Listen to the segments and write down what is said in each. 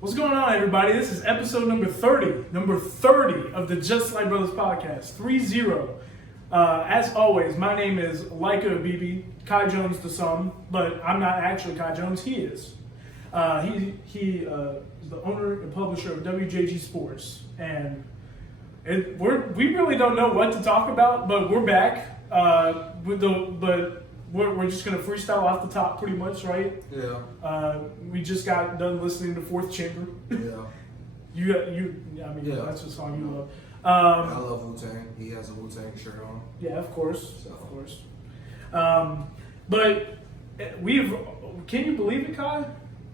What's going on, everybody? This is episode number 30. Number 30 of the Just Like Brothers podcast. 3-0. As always, my name is Laika Abibi, Kai Jones the son, but I'm not actually Kai Jones, he is. He is the owner and publisher of WJG Sports. And we really don't know what to talk about, but we're back. We're just going to freestyle off the top pretty much, right? Yeah. We just got done listening to Fourth Chamber. Yeah. That's a song you love. I love Wu-Tang. He has a Wu-Tang shirt on. Yeah, of course. So. Of course. But can you believe it, Kai?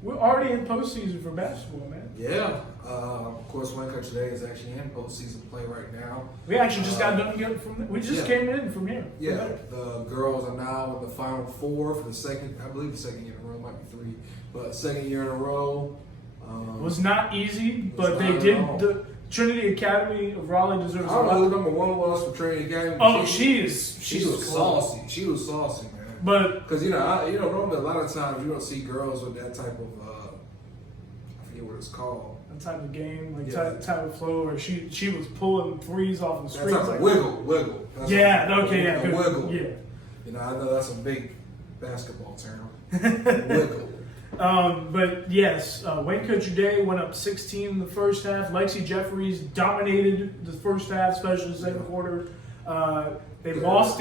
We're already in postseason for basketball, man. Yeah. Of course, Winco today is actually in postseason play right now. We actually just got done together came in from here. Yeah. The girls are now in the Final Four for the second year in a row, might be three, but second year in a row. It was not easy, but they did. The Trinity Academy of Raleigh deserves. I don't know who number one was for Trinity Academy. Oh, she was saucy. She was saucy, man. But because normally a lot of times you don't see girls with that type of I forget what it's called. That type of game, type of flow, where she was pulling threes off the screens. That type of wiggle. Good. Wiggle. Yeah. I know that's a big basketball term. Wiggle. But yes, Wayne Country Day went up 16 in the first half. Lexi Jeffries dominated the first half, especially the second quarter. They lost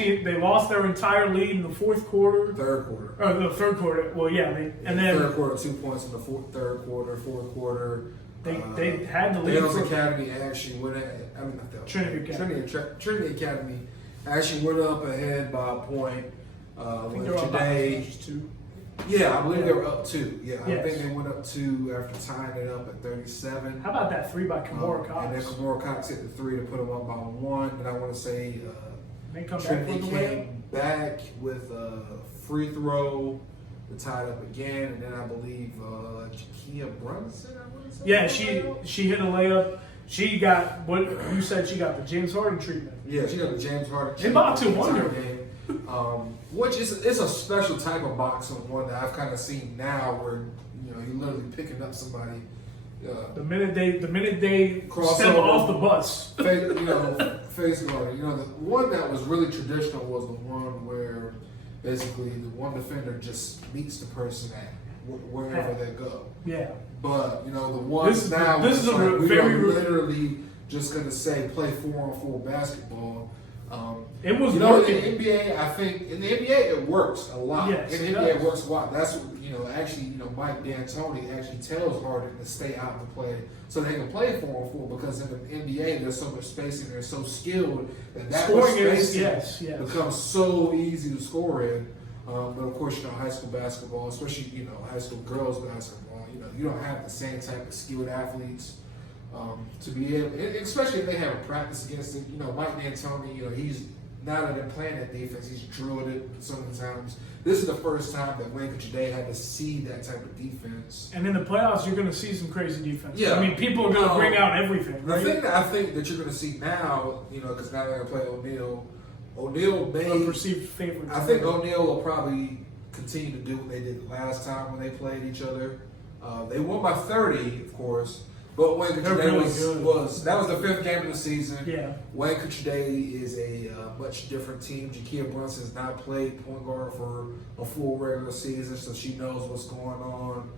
their entire lead in the fourth quarter. Third quarter. Or the third quarter. Well, yeah. Then third quarter, 2 points in the third quarter, fourth quarter. They had the lead. Dale's Academy actually went ahead. Trinity Academy actually went up ahead by a point. I think they were up by 2. Yeah, I believe they were up 2. Yeah, yes. I think they went up 2 after tying it up at 37. How about that 3 by Kimora Cox? And then Kimora Cox hit the 3 to put them up by 1. And I want to say Trinity came back with a free throw to tie it up again. And then I believe Jakia Brunson, I want to say. Yeah, she hit a layup. She got what you said. She got the James Harden treatment. Yeah, she got the James Harden treatment. In boxing wonder. Which is it's a special type of boxing one that I've kind of seen now, where you're literally picking up somebody. The minute they step off the bus, face guard. The one that was really traditional was the one where basically the one defender just meets the person at wherever they go. Yeah. But the ones now we are literally just gonna say play 4-on-4 basketball. It was in the NBA. I think in the NBA it works a lot. Yes, in the NBA it works a lot. That's what Mike D'Antoni actually tells Harden to stay out to play so they can play 4-on-4, because in the NBA there's so much spacing. They're so skilled that scoring spacing becomes so easy to score in. But of course, high school basketball, especially high school girls basketball, you don't have the same type of skilled athletes to be able, especially if they have a practice against it. Mike D'Antoni, he's now that they're playing that defense, he's drilled it so many times. This is the first time that Wayne Country Day had to see that type of defense. And in the playoffs, you're going to see some crazy defense. Yeah. I mean, people are going to bring out everything. Right? The thing that I think that you're going to see now, because now they're going to play O'Neal. O'Neal may perceived favorite. I think O'Neal will probably continue to do what they did last time when they played each other. They won by 30, of course, but Wayne Country Day was the 5th game of the season. Yeah. Wayne Country Day is a much different team. Jakia Brunson has not played point guard for a full regular season, so she knows what's going on.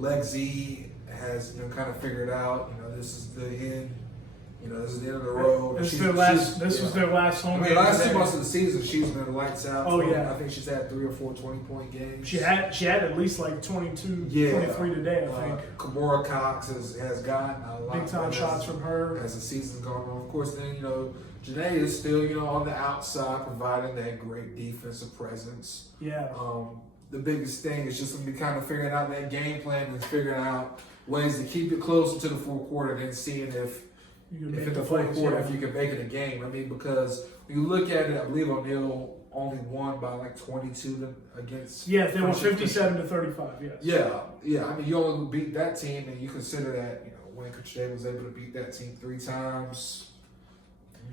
Lexi has kind of figured out, this is the end. This is the end of the road. This was their last home game. Last 2 months of the season, she's been lights out. Oh, yeah. I think she's had 3 or 4 20-point games. She had at least like 22, 23 today, I think. Kimora Cox has gotten a lot big time shots from her as the season's gone on. Of course, then Janae is still on the outside, providing that great defensive presence. Yeah. The biggest thing is just going to be kind of figuring out that game plan and figuring out ways to keep it closer to the fourth quarter and seeing if in the fourth quarter, if you can make it a game. I mean, because when you look at it, I believe O'Neal only won by like 22 against. Yeah, they were 57 to 35. Yes. Yeah. I mean, you only beat that team, and you consider that Wayne Country Day was able to beat that team 3 times.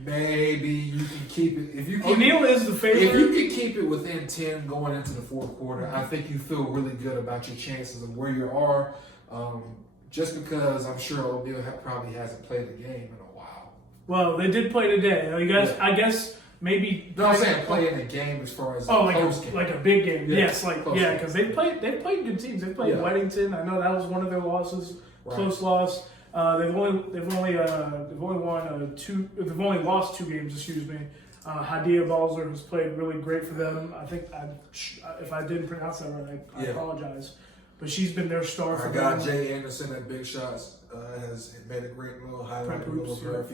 Maybe you can keep it if you. O'Neal is the favorite. If you can keep it within 10 going into the fourth quarter, I think you feel really good about your chances of where you are. just because I'm sure O'Neal probably hasn't played the game in a while. Well, they did play today. I guess maybe. No, I'm saying play in the game as far as like a big game. Yeah, yes, because they played good teams. They played Weddington. I know that was one of their losses, close loss. They've only lost 2 games. Excuse me. Hadia Balzer has played really great for them. I think if I didn't pronounce that right, I apologize. But she's been their star for them. Our guy Jay Anderson at Big Shots has made a great little highlight reel of her. If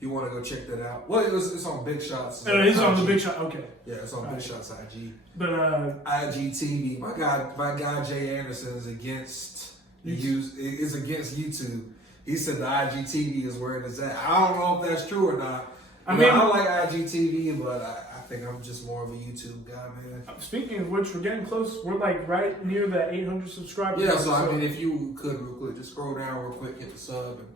you want to go check that out. Well, it's on Big Shots. It's on the Big Shot. Okay. Yeah, it's on Big Shots IG. But IGTV. My guy Jay Anderson is against YouTube. He said the IGTV is where it is at. I don't know if that's true or not. I like IGTV, but I think I'm just more of a YouTube guy, man. Speaking of which, we're getting close. We're like right near the 800 subscribers. Yeah, so I mean, if you could real quick, just scroll down real quick, hit the sub, and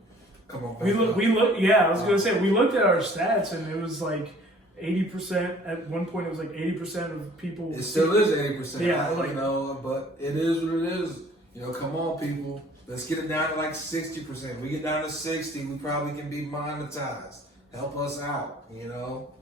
come on back. We look. Yeah, I was gonna say we looked at our stats, and it was like 80%. At one point, it was like 80% of people. It still is 80%. Yeah, but it is what it is. Come on, people. Let's get it down to like 60%. We get down to 60, we probably can be monetized. Help us out, Help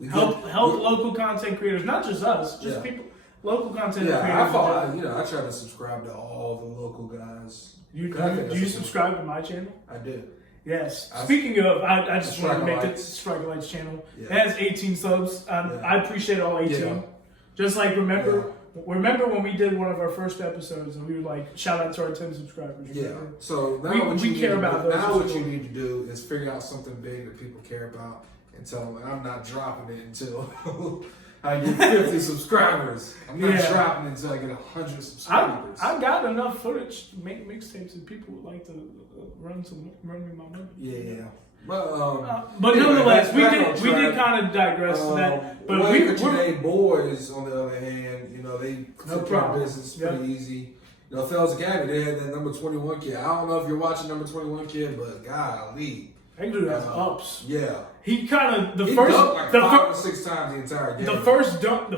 local content creators, not just us, just people, local content creators. I try to subscribe to all the local guys. Do you subscribe to my channel? I do. Yes. Speaking of, I just want to make it Striker Lights channel. Yeah. It has 18 subs. I appreciate all 18. Yeah. Just like remember when we did one of our first episodes and we were like, shout out to our 10 subscribers. Yeah. So now what you need to do is figure out something big that people care about and tell them, I'm not dropping it until I get 50 subscribers. I'm not dropping it until I get 100 subscribers. I got enough footage to make mixtapes and people would like to run me my money. Yeah. But nonetheless, we did kind of digress to that. But today boys, on the other hand, they took care of business pretty easy. Fells Academy, they had that number 21 kid. I don't know if you're watching number 21 kid, but golly, that dude has ups. Yeah, he kind of dunked like 5 or 6 times the entire game. The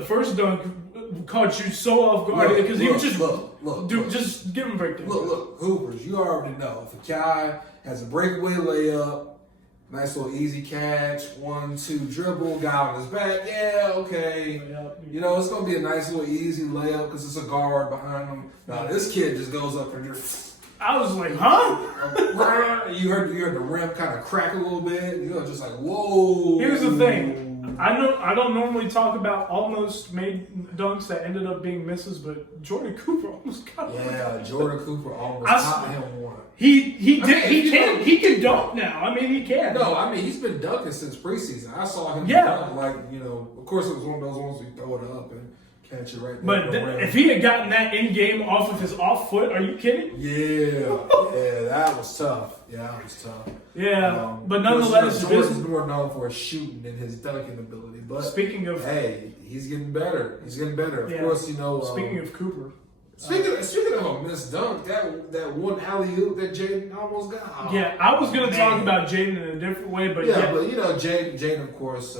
first dunk caught you so off guard because he was just just give him a break. Look, Hoopers, you already know if a guy has a breakaway layup. Nice little easy catch, 1-2 dribble, guy on his back. Yeah, okay. It's gonna be a nice little easy layup because it's a guard behind him. Now this kid just goes up and just. I was like, huh? You heard the rim kind of crack a little bit. Just like whoa. Here's the thing. I don't normally talk about almost made dunks that ended up being misses, but Jordan Cooper almost got one. Yeah, Jordan Cooper almost got him one. He can dunk now. I mean, he can. No, he's been dunking since preseason. I saw him dunk of course it was one of those ones where you throw it up and catch it right there. But if he had gotten that in game off of his off foot, are you kidding? Yeah, that was tough. Yeah, but nonetheless, Jordan's more known for his shooting than his dunking ability. But speaking of, he's getting better. Of course, speaking of Cooper. Speaking of a missed dunk, that one alley-oop that Jaden almost got. Yeah, I was going to talk about Jaden in a different way, but Jaden, of course,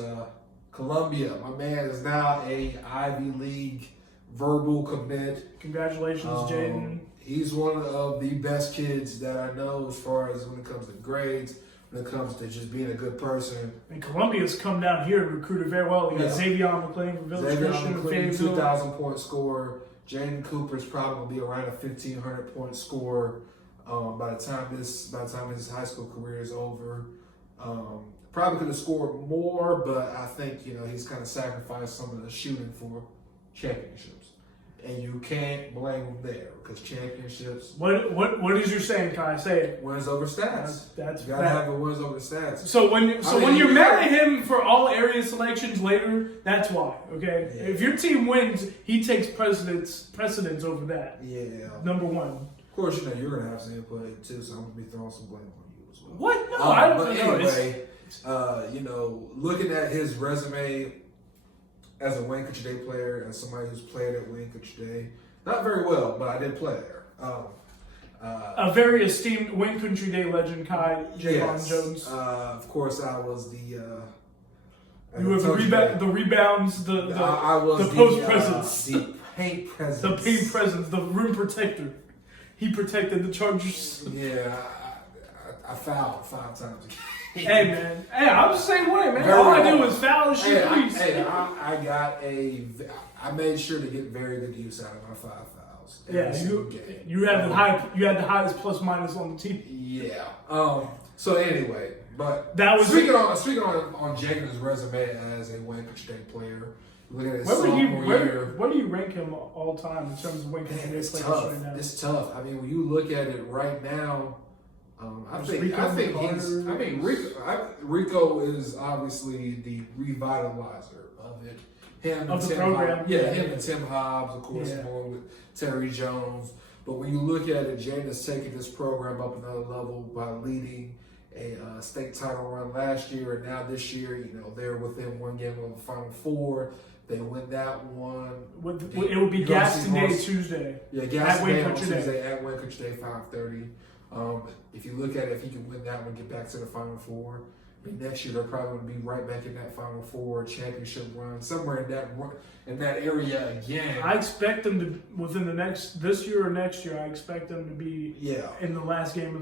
Columbia, my man is now a Ivy League verbal commit. Congratulations, Jaden. He's one of the best kids that I know as far as when it comes to grades, when it comes to just being a good person. And Columbia's come down here and recruited very well. We got Xavier McLean from Village Christian, 2,000-point scorer. Jaden Cooper's probably going to be around a 1,500-point scorer by the time his high school career is over. Probably could have scored more, but I think he's kind of sacrificed some of the shooting for championships, and you can't blame him there because championships. What is your saying, Kai? Say it. Wins over stats. That's you gotta have a wins over stats. So when you're mad at him for all area selections later, that's why. Okay, if your team wins, he takes precedence over that. Yeah. Number one. Of course, you're gonna have some input too, so I'm gonna be throwing some blame on you as well. What? No, I don't. But anyway. Looking at his resume as a Wayne Country Day player, as somebody who's played at Wayne Country Day, not very well, but I did play there. A very esteemed Wayne Country Day legend, Kai Javon Jones. Of course, I was the. You were the rebounds, the post presence, the paint presence, the rim protector. he protected the Chargers. Yeah, I fouled 5 times. Hey man, hey, I'm the same way, man. All I did was foul and shoot threes. I made sure to get very good use out of my 5 fouls. Yeah, you had the highest plus minus on the team. Yeah. So anyway, but that was speaking on Jenkins' resume as a Wayne Country Day player. Look at his sophomore year. Where do you rank him all time in terms of Wayne Country Day players right now? It's tough. I mean, when you look at it right now. Rico is obviously the revitalizer of it. Him and Tim Hobbs, of course, along with Terry Jones. But when you look at it, Jaden's taking this program up another level by leading a state title run last year, and now this year, they're within 1 game of the Final Four. They win that one. It would be Gaston Day Tuesday. Yeah, Gaston Day on Tuesday at Wayne Country Day, 5:30. If you look at it, if he can win that one, get back to the Final Four, I mean, next year they're probably going to be right back in that Final Four championship run, somewhere in that area again. I expect them to within this year or next year. I expect them to be in the last game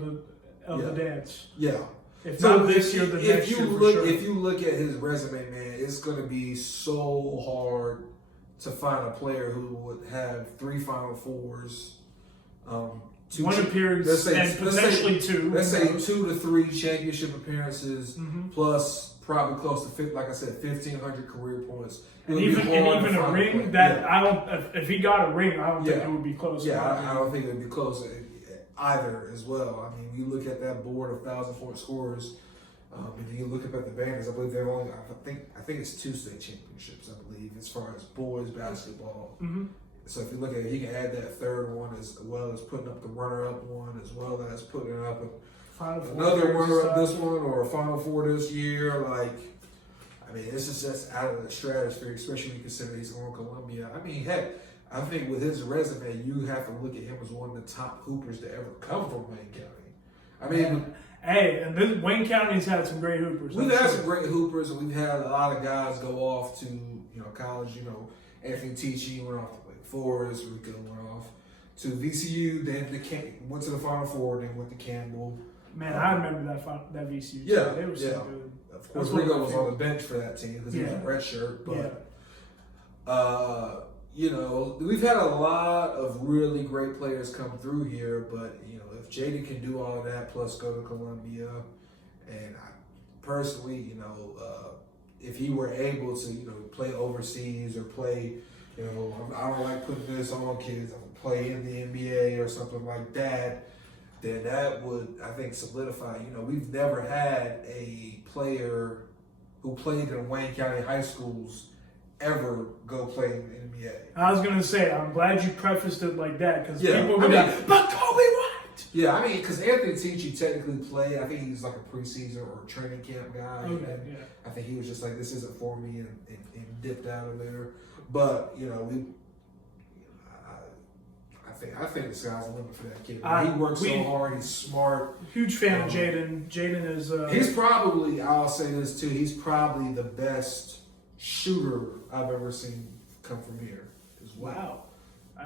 of the dance. Yeah. If not this year, the next year for sure. If you look at his resume, man, it's going to be so hard to find a player who would have 3 Final Fours. 1 appearance and potentially 2. Let's say 2 to 3 championship appearances, plus probably close to 1,500 career points. And even a ring if he got a ring, I don't think it would be close. Yeah, I don't think it would be close either as well. I mean, you look at that board of 1,000-point scorers, and you look up at the banners. I believe they're only. I think it's 2 state championships. I believe as far as boys basketball. Mm-hmm. So if you look at it, you can add that 3rd one as well as putting up the runner-up one, as well as putting up another runner-up this one or a Final Four this year. Like, I mean, this is just out of the stratosphere, especially when you consider he's on Columbia. I mean, heck, I think with his resume, you have to look at him as one of the top hoopers to ever come from Wayne County. I mean, and Wayne County's had some great hoopers. We've had some great hoopers, and we've had a lot of guys go off to college. Anthony Tichy went off to Wake Forest. Rico went off to VCU. Then went to the Final Four. Then went to Campbell. Man, I remember that VCU. Yeah, they were so good. Of course, Rico was on the bench for that team because he was a red shirt. But we've had a lot of really great players come through here. But if Jaden can do all of that, plus go to Columbia, and personally, if he were able to, play overseas or play, I don't like putting this on kids. I'm gonna play in the NBA or something like that. Then that would, I think, solidify. We've never had a player who played in Wayne County high schools ever go play in the NBA. I was gonna say, I'm glad you prefaced it like that because people would be like, "But Kobe White." Yeah, I mean, because Anthony Tichy technically played. I think he's like a preseason or a training camp guy. Okay, I think he was just like, "This isn't for me," and dipped out of there. But I think the sky's the limit for that kid. He works so hard. He's smart. Huge fan of Jaden. Jaden is. He's probably. I'll say this too. He's probably the best shooter I've ever seen come from here. Wow.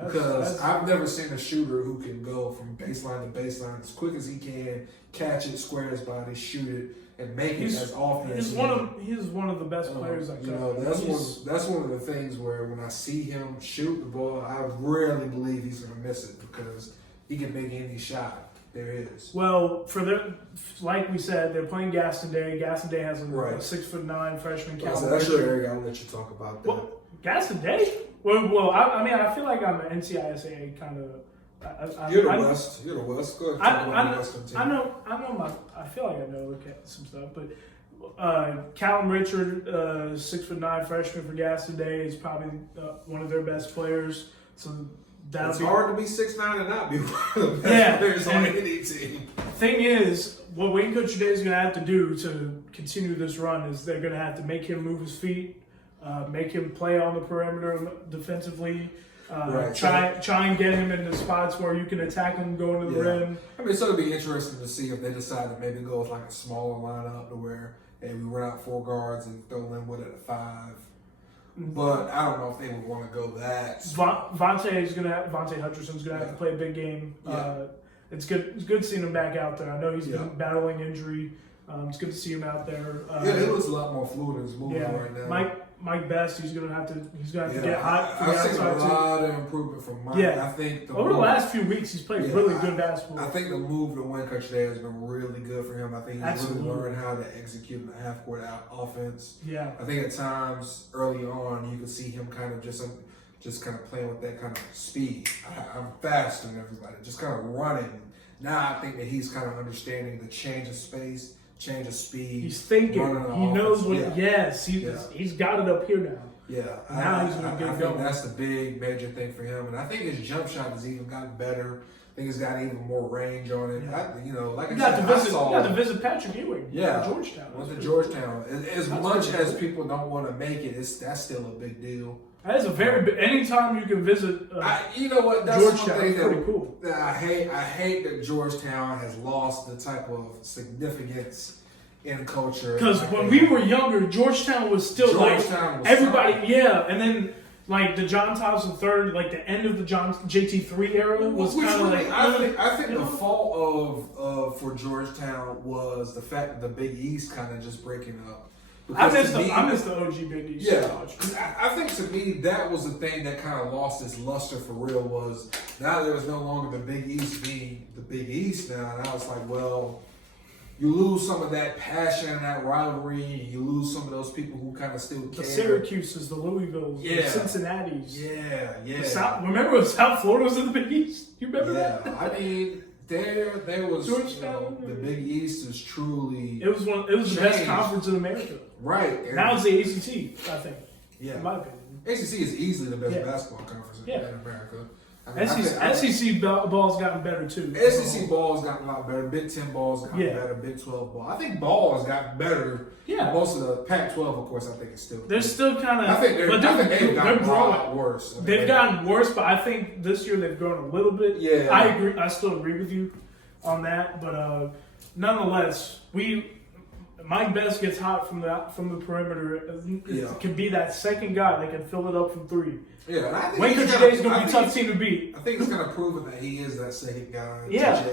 Because I've never seen a shooter who can go from baseline to baseline as quick as he can, catch it, square his body, shoot it, and make it as often as he can. He's one of the best players I've ever that's one of the things where when I see him shoot the ball, I rarely believe he's going to miss it because he can make any shot there is. Well, like we said, they're playing Gaston Day. Gaston Day has a 6'9" freshman. So that's your area. I'll let you talk about that. Well, Gaston Day? Well, I feel like I'm an NCISA kind of. You're the West. You're the West. Go ahead. I feel like I know some stuff, but Callum Richard, 6'9" freshman for Gaston Day, is probably one of their best players. So it's hard to be 6'9" and not be one of the best players on any team. Thing is, what Wayne Country Day is going to have to do to continue this run is they're going to have to make him move his feet. Make him play on the perimeter defensively. Try and get him into spots where you can attack him going to the rim. I mean, it's going to be interesting to see if they decide to maybe go with like a smaller lineup to where we run out 4 guards and throw Linwood at a 5. but I don't know if they would want to go that. Vontae Hutcherson's gonna have to play a big game. Yeah. It's good seeing him back out there. I know he's been battling injury. It's good to see him out there. It looks a lot more fluid and smooth right now. Mike Best, he's gonna have to get hot. I've seen a lot of improvement from Mike. Yeah. I think over the last few weeks he's played really good basketball. I think the move to win Country Day has been really good for him. I think he's really learned how to execute in the half court offense. Yeah. I think at times early on you could see him kind of just kind of playing with that kind of speed. I'm faster than everybody, just kind of running. Now I think that he's kind of understanding the change of space, change of speed. He's thinking. He knows what. Yes, he's got it up here now. Yeah. Now he's going to get I think that's the big major thing for him, and I think his jump shot has even gotten better. I think it's got even more range on it. Yeah. Like you I said, got to visit Patrick Ewing. Yeah, Georgetown. Went to Georgetown. As much as people don't want to make it, that's still a big deal. That is a very big. Anytime you can visit, you know what? That's Georgetown. one thing Pretty cool. That I hate that Georgetown has lost the type of significance in culture. Because when we were younger, Georgetown was still everybody. Solid. Yeah, and then like the John Thompson III, like the end of the JT3 era was kind of I think the fault of for Georgetown was the fact that the Big East kind of just breaking up. I miss the OG Big East. Yeah, because I think to me that was the thing that kind of lost its luster for real. Was now there was no longer the Big East being the Big East now, and I was like, well, you lose some of that passion and that rivalry. You lose some of those people who kind of still care. The Syracuses, the Louisvilles, the Cincinnati's. Yeah. Remember when South Florida was in the Big East? You remember that? Yeah, I mean. There was the Big East is truly. It was the best conference in America. Right. Now it's the ACT, I think. Yeah. In my opinion. ACC is easily the best basketball conference in America. SEC ball's gotten better too. SEC ball's gotten a lot better. Big Ten ball's gotten better. Big 12 ball. I think ball has gotten better. Yeah. Most of the Pac-12, of course, I think it's still. They're still kind of. I think they've gotten a lot worse. They've gotten worse, but I think this year they've grown a little bit. Yeah. I agree. I still agree with you on that, but nonetheless, Mike Best gets hot from the perimeter. Can be that second guy that can fill it up from three. Yeah, and I think Wayne Country going to be a tough team to beat. I think he's going to prove it that he is that second guy. Yeah.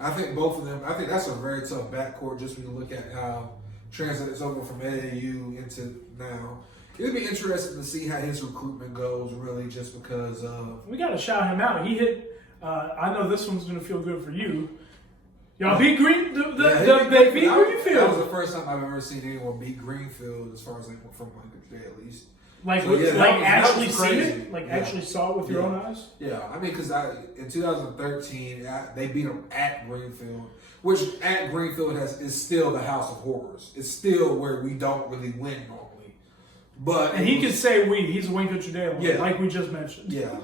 I think both of them. I think that's a very tough backcourt. Just when you look at how translates over from AAU into now. It'd be interesting to see how his recruitment goes. Really, just because we got to shout him out. He hit. I know this one's going to feel good for you. Y'all beat Greenfield. They beat Greenfield. That was the first time I've ever seen anyone beat Greenfield, as far as like from Wayne Country at least. Actually seen it? Actually saw it with your own eyes? Yeah, I mean, because in 2013, they beat them at Greenfield, which at Greenfield is still the house of horrors. It's still where we don't really win normally. And he could say he's a Wayne Country Day, like we just mentioned. Yeah.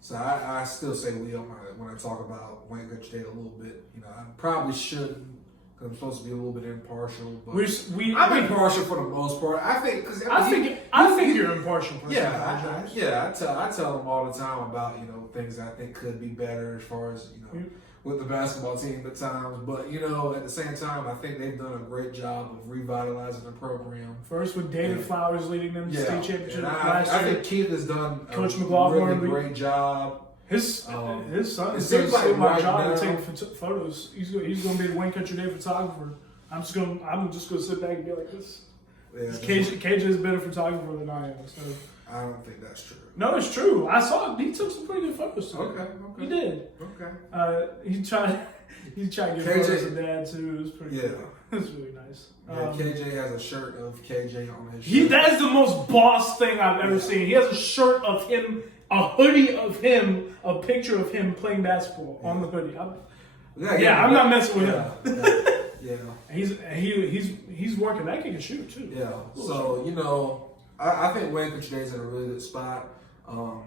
So I still say we when I talk about Wayne Country Day a little bit. I probably shouldn't. I'm supposed to be a little bit impartial, but I'm impartial for the most part. I think you're impartial. I tell them all the time about things I think could be better as far as with the basketball team at times. But at the same time, I think they've done a great job of revitalizing the program. First with David Flowers leading them to state championship last year. I think Keith has done Coach McLaughlin really great job. His son is going to my job to take photos. He's going to be the Wayne Country Day photographer. I'm just going to sit back and be like this. Yeah, KJ is a better photographer than I am. So I don't think that's true. No, it's true. I saw it. He took some pretty good photos too. Okay. He did. Okay. He tried to get photos of Dad too. It was pretty cool. It was really nice. Yeah, KJ has a shirt of KJ on his shirt. That is the most boss thing I've ever seen. He has a shirt of him, a hoodie of him, a picture of him playing basketball on the hoodie. I'm not messing with him. He's working. That kid can shoot too. Yeah. So I think Wayne Country Day's in a really good spot. I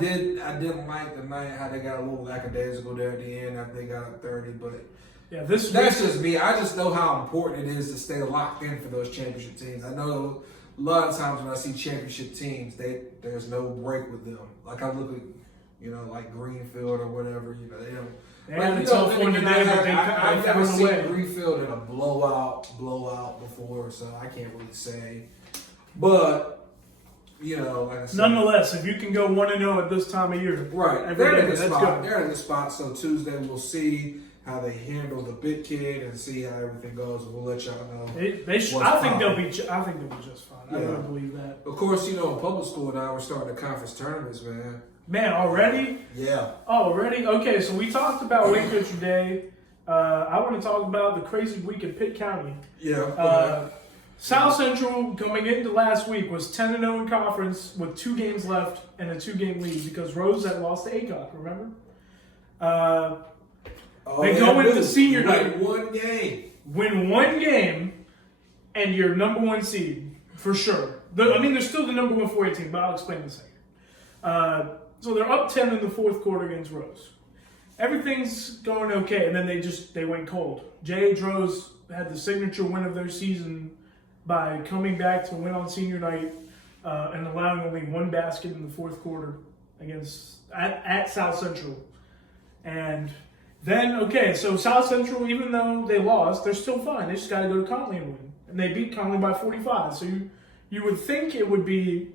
didn't like the night how they got a little lackadaisical there at the end after they got up 30, but that's just me. I just know how important it is to stay locked in for those championship teams. I know a lot of times when I see championship teams, there's no break with them. Like I look at, like Greenfield or whatever, they don't. They had a tough one today, but I've never seen Greenfield in a blowout before, so I can't really say. But like I said. Nonetheless, if you can go 1-0 at this time of year, Right, they're in a good that's spot. good. They're in a good spot. So Tuesday we'll see how they handle the big kid and see how everything goes. We'll let y'all know. I think they'll be just fine. I Yeah. really believe that. Of course, in public school now we're starting the conference tournaments, man. Man, already? Yeah. Oh, already? Okay, so we talked about Wake Pitcher Day. I want to talk about the crazy week in Pitt County. Yeah. South Central coming into last week was 10-0 in conference with 2 games left and a 2-game lead because Rose had lost to Aycock, remember? They go into senior night. Win one game, and you're number 1 seed, for sure. They're still the number 1 4A team, but I'll explain in a second. So they're up 10 in the 4th quarter against Rose. Everything's going okay, and then they went cold. J.H. Rose had the signature win of their season by coming back to win on senior night and allowing only 1 basket in the 4th quarter at South Central. And then, so South Central, even though they lost, they're still fine. They just got to go to Conley and win. And they beat Conley by 45. So you would think it would be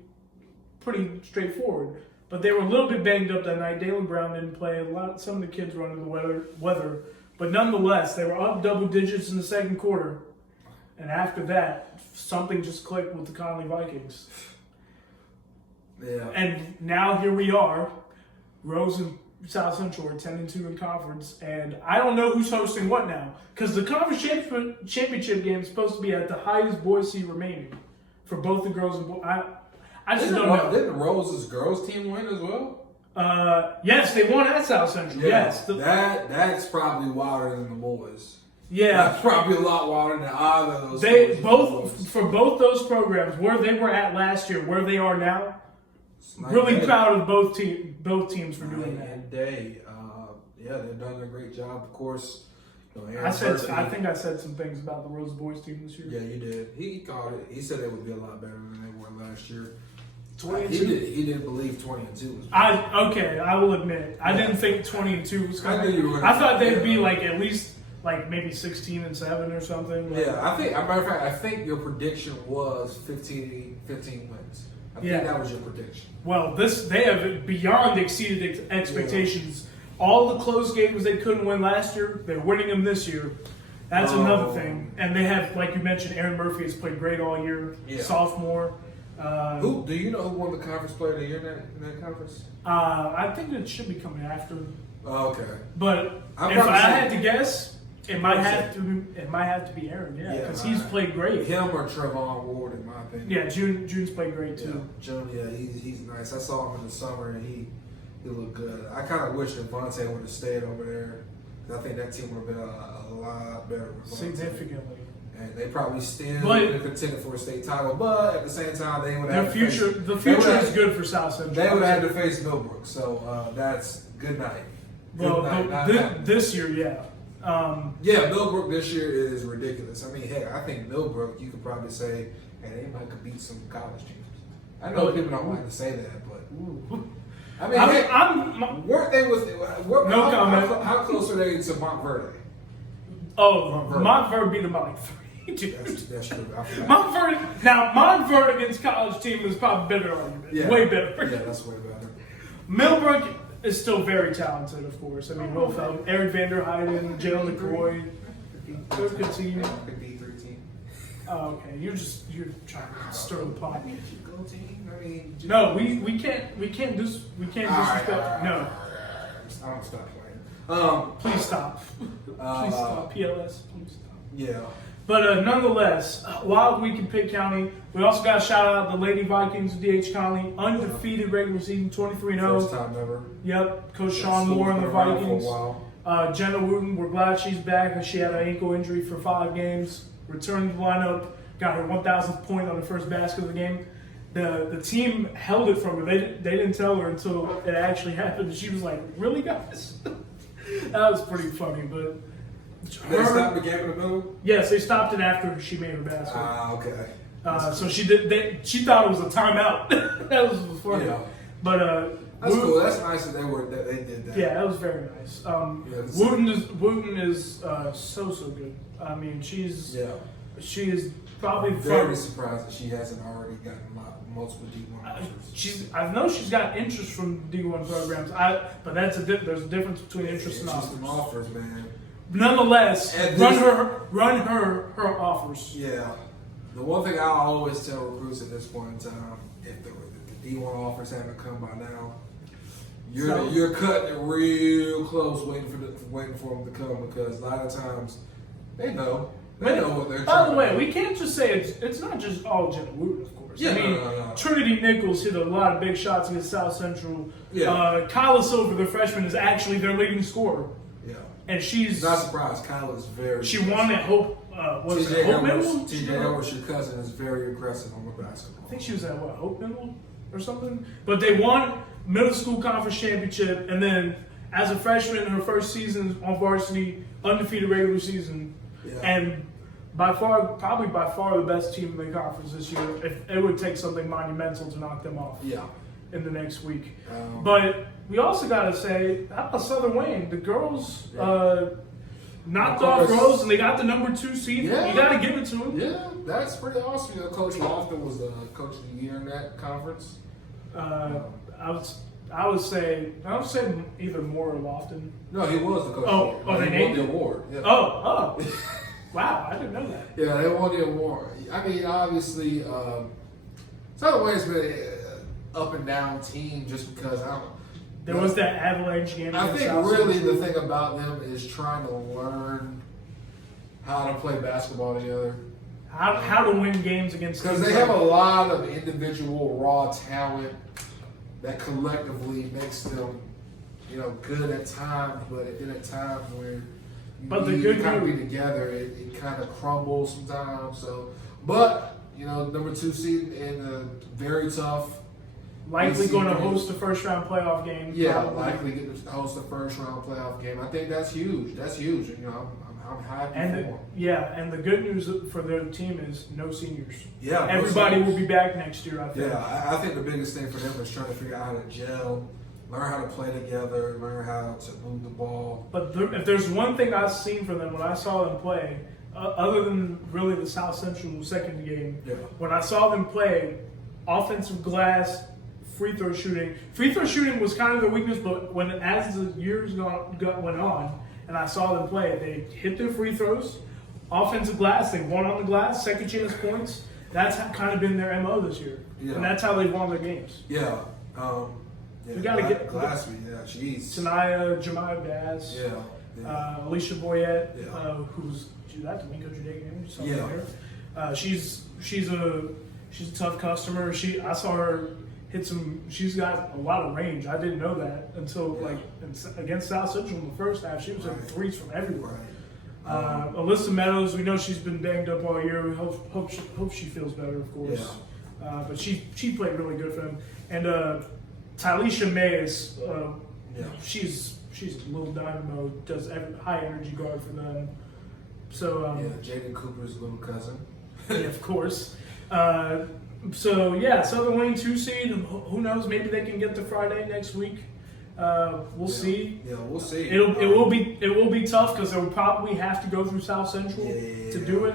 pretty straightforward. But they were a little bit banged up that night. Dalen Brown didn't play. Some of the kids were under the weather. But nonetheless, they were up double digits in the 2nd quarter. And after that, something just clicked with the Conley Vikings. Yeah. And now here we are. Rose and South Central are 10-2 in conference. And I don't know who's hosting what now. Because the conference championship game is supposed to be at the highest boys seed remaining for both the girls and boys. I just don't know. Didn't Rose's girls team win as well? Yes, they won at South Central. Yeah, yes. That's probably wilder than the boys. Yeah. That's probably a lot wilder than either of those. They for both those programs, where they were at last year, where they are now, really proud of both teams for doing that. And day. They've done a great job. Of course, I think I said some things about the Rose boys team this year. Yeah, you did. He called it. He said they would be a lot better than they were last year. 20-2. He didn't believe 20-2 was. I will admit, I didn't think 20-2 was coming. I thought they'd be at least maybe 16-7 or something. Yeah, I think your prediction was 15 wins. I think that was your prediction. Well, they have beyond exceeded expectations. All the close games they couldn't win last year, they're winning them this year. That's another thing. And they have, like you mentioned, Aaron Murphy has played great all year. Yeah. Sophomore. Do you know who won the conference player of the year in that conference? I think it should be coming after. Okay. But if I had to guess, it might have to be Aaron. Yeah, because he's played great. Him or Trevon Ward, in my opinion. Yeah, June's played great too. Yeah, June, he's nice. I saw him in the summer and he looked good. I kind of wish that Vontae would have stayed over there. I think that team would have been a lot better. Significantly. And they probably still would have contended for a state title, but at the same time, they would have the future is good for South Central. They would have had to face Millbrook, so that's good night. This year, Millbrook this year is ridiculous. I mean, heck, I think Millbrook, you could probably say, hey, they might could beat some college teams. I know people don't like to say that, but I mean, weren't they no comment. How close are they to Montverde? Montverde beat them by 3. That's true. Montverde against college team is probably better argument. Yeah. Way better. Yeah, that's way better. Millbrook is still very talented, of course. I mean, Will Felton, Eric Vander Heiden, Jalen McCoy. Good team. Big D3 team. Oh, okay. You're trying to stir the pot. Go team. I mean, no, we can't disrespect. No. I don't stop playing. Please stop. Please stop. PLS. Please stop. Yeah. But nonetheless, wild week in Pitt County. We also got to shout out the Lady Vikings of D.H. Conley. Undefeated regular season, 23-0. First time ever. Yep. Coach Sean Moore and the Vikings. Jenna Wooten, we're glad she's back. She had an ankle injury for 5 games. Returned to the lineup. Got her 1,000th point on the first basket of the game. The team held it from her. They didn't tell her until it actually happened. And she was like, really, guys? That was pretty funny, but... They stopped the game in the middle? Yes, they stopped it after she made her basket. Okay. So she did. She thought it was a timeout. That was funny. Yeah. But that's cool. That's nice that they did that. Yeah, that was very nice. Wooten is so good. I mean, she is probably very surprised that she hasn't already gotten multiple D1 offers. I know she's got interest from D1 programs. But there's a difference between interest and offers. Offers, man. Nonetheless, run her offers. Yeah. The one thing I always tell recruits at this point in time, if the D1 offers haven't come by now, you're cutting it real close, waiting for them to come, because a lot of times they know what they're. By the way, we can't just say it's not just all Jenna Wood, of course. Yeah, I mean, no. Trinity Nichols hit a lot of big shots against South Central. Yeah. Kyla Silver, the freshman, is actually their leading scorer. Yeah. And she's not surprised. Kyla is very. She won at Hope. Was it Hope Middle? TJ Edwards, your cousin, is very aggressive on the basketball. I think she was at Hope Middle or something. But they won middle school conference championship, and then as a freshman, her first season on varsity, undefeated regular season, and probably by far the best team in the conference this year. If it would take something monumental to knock them off. Yeah. In the next week. But we also got to say, how about Southern Wayne? The girls knocked off Rose, and they got the number 2 seed. Yeah. You got to give it to them. Yeah, that's pretty awesome. You know, Coach Lofton was the coach of the year in that conference. I would say either Moore or Lofton. No, he was the coach of the year. They won the award. Yeah. Oh. Wow, I didn't know that. Yeah, they won the award. I mean, obviously, Southern Wayne's been an up and down team just because there was that avalanche game. I think really the thing about them is trying to learn how to play basketball together. How to win games against teams. Because they have a lot of individual raw talent that collectively makes them, good at times, but then at times where you kind of be together, it kind of crumbles sometimes. So, but number 2 seed and very tough. Likely going to host the first round playoff game. Yeah, likely get to host the first round playoff game. I think that's huge. That's huge. I'm happy for them. Yeah, and the good news for their team is no seniors. Yeah, everybody will be back next year, I think. Yeah, I think the biggest thing for them is trying to figure out how to gel, learn how to play together, learn how to move the ball. But if there's one thing I've seen from them when I saw them play, other than really the South Central second game, when I saw them play, offensive glass, free throw shooting. Free throw shooting was kind of their weakness, but as the years went on, and I saw them play, they hit their free throws. Offensive glass, they won on the glass, second chance points. That's kind of been their MO this year, and that's how they've won their games. Yeah. We got to get Glassby. Yeah, jeez. Tanaya, Jemiah Bass. Yeah. Alicia Boyette, who's that D'Amico Judegan. Yeah. She's a tough customer. I saw her hit some. She's got a lot of range. I didn't know that until against South Central in the first half. She was hitting threes from everywhere. Alyssa Meadows, we know she's been banged up all year. We hope she feels better, of course. Yeah. But she played really good for them. And Tylisha Mays, she's a little dynamo. Does high energy guard for them. So Jaden Cooper's little cousin. Yeah, of course. Southern Wayne 2 seed. Who knows? Maybe they can get to Friday next week. We'll see. Yeah, we'll see. It will be tough because they'll probably have to go through South Central to do it,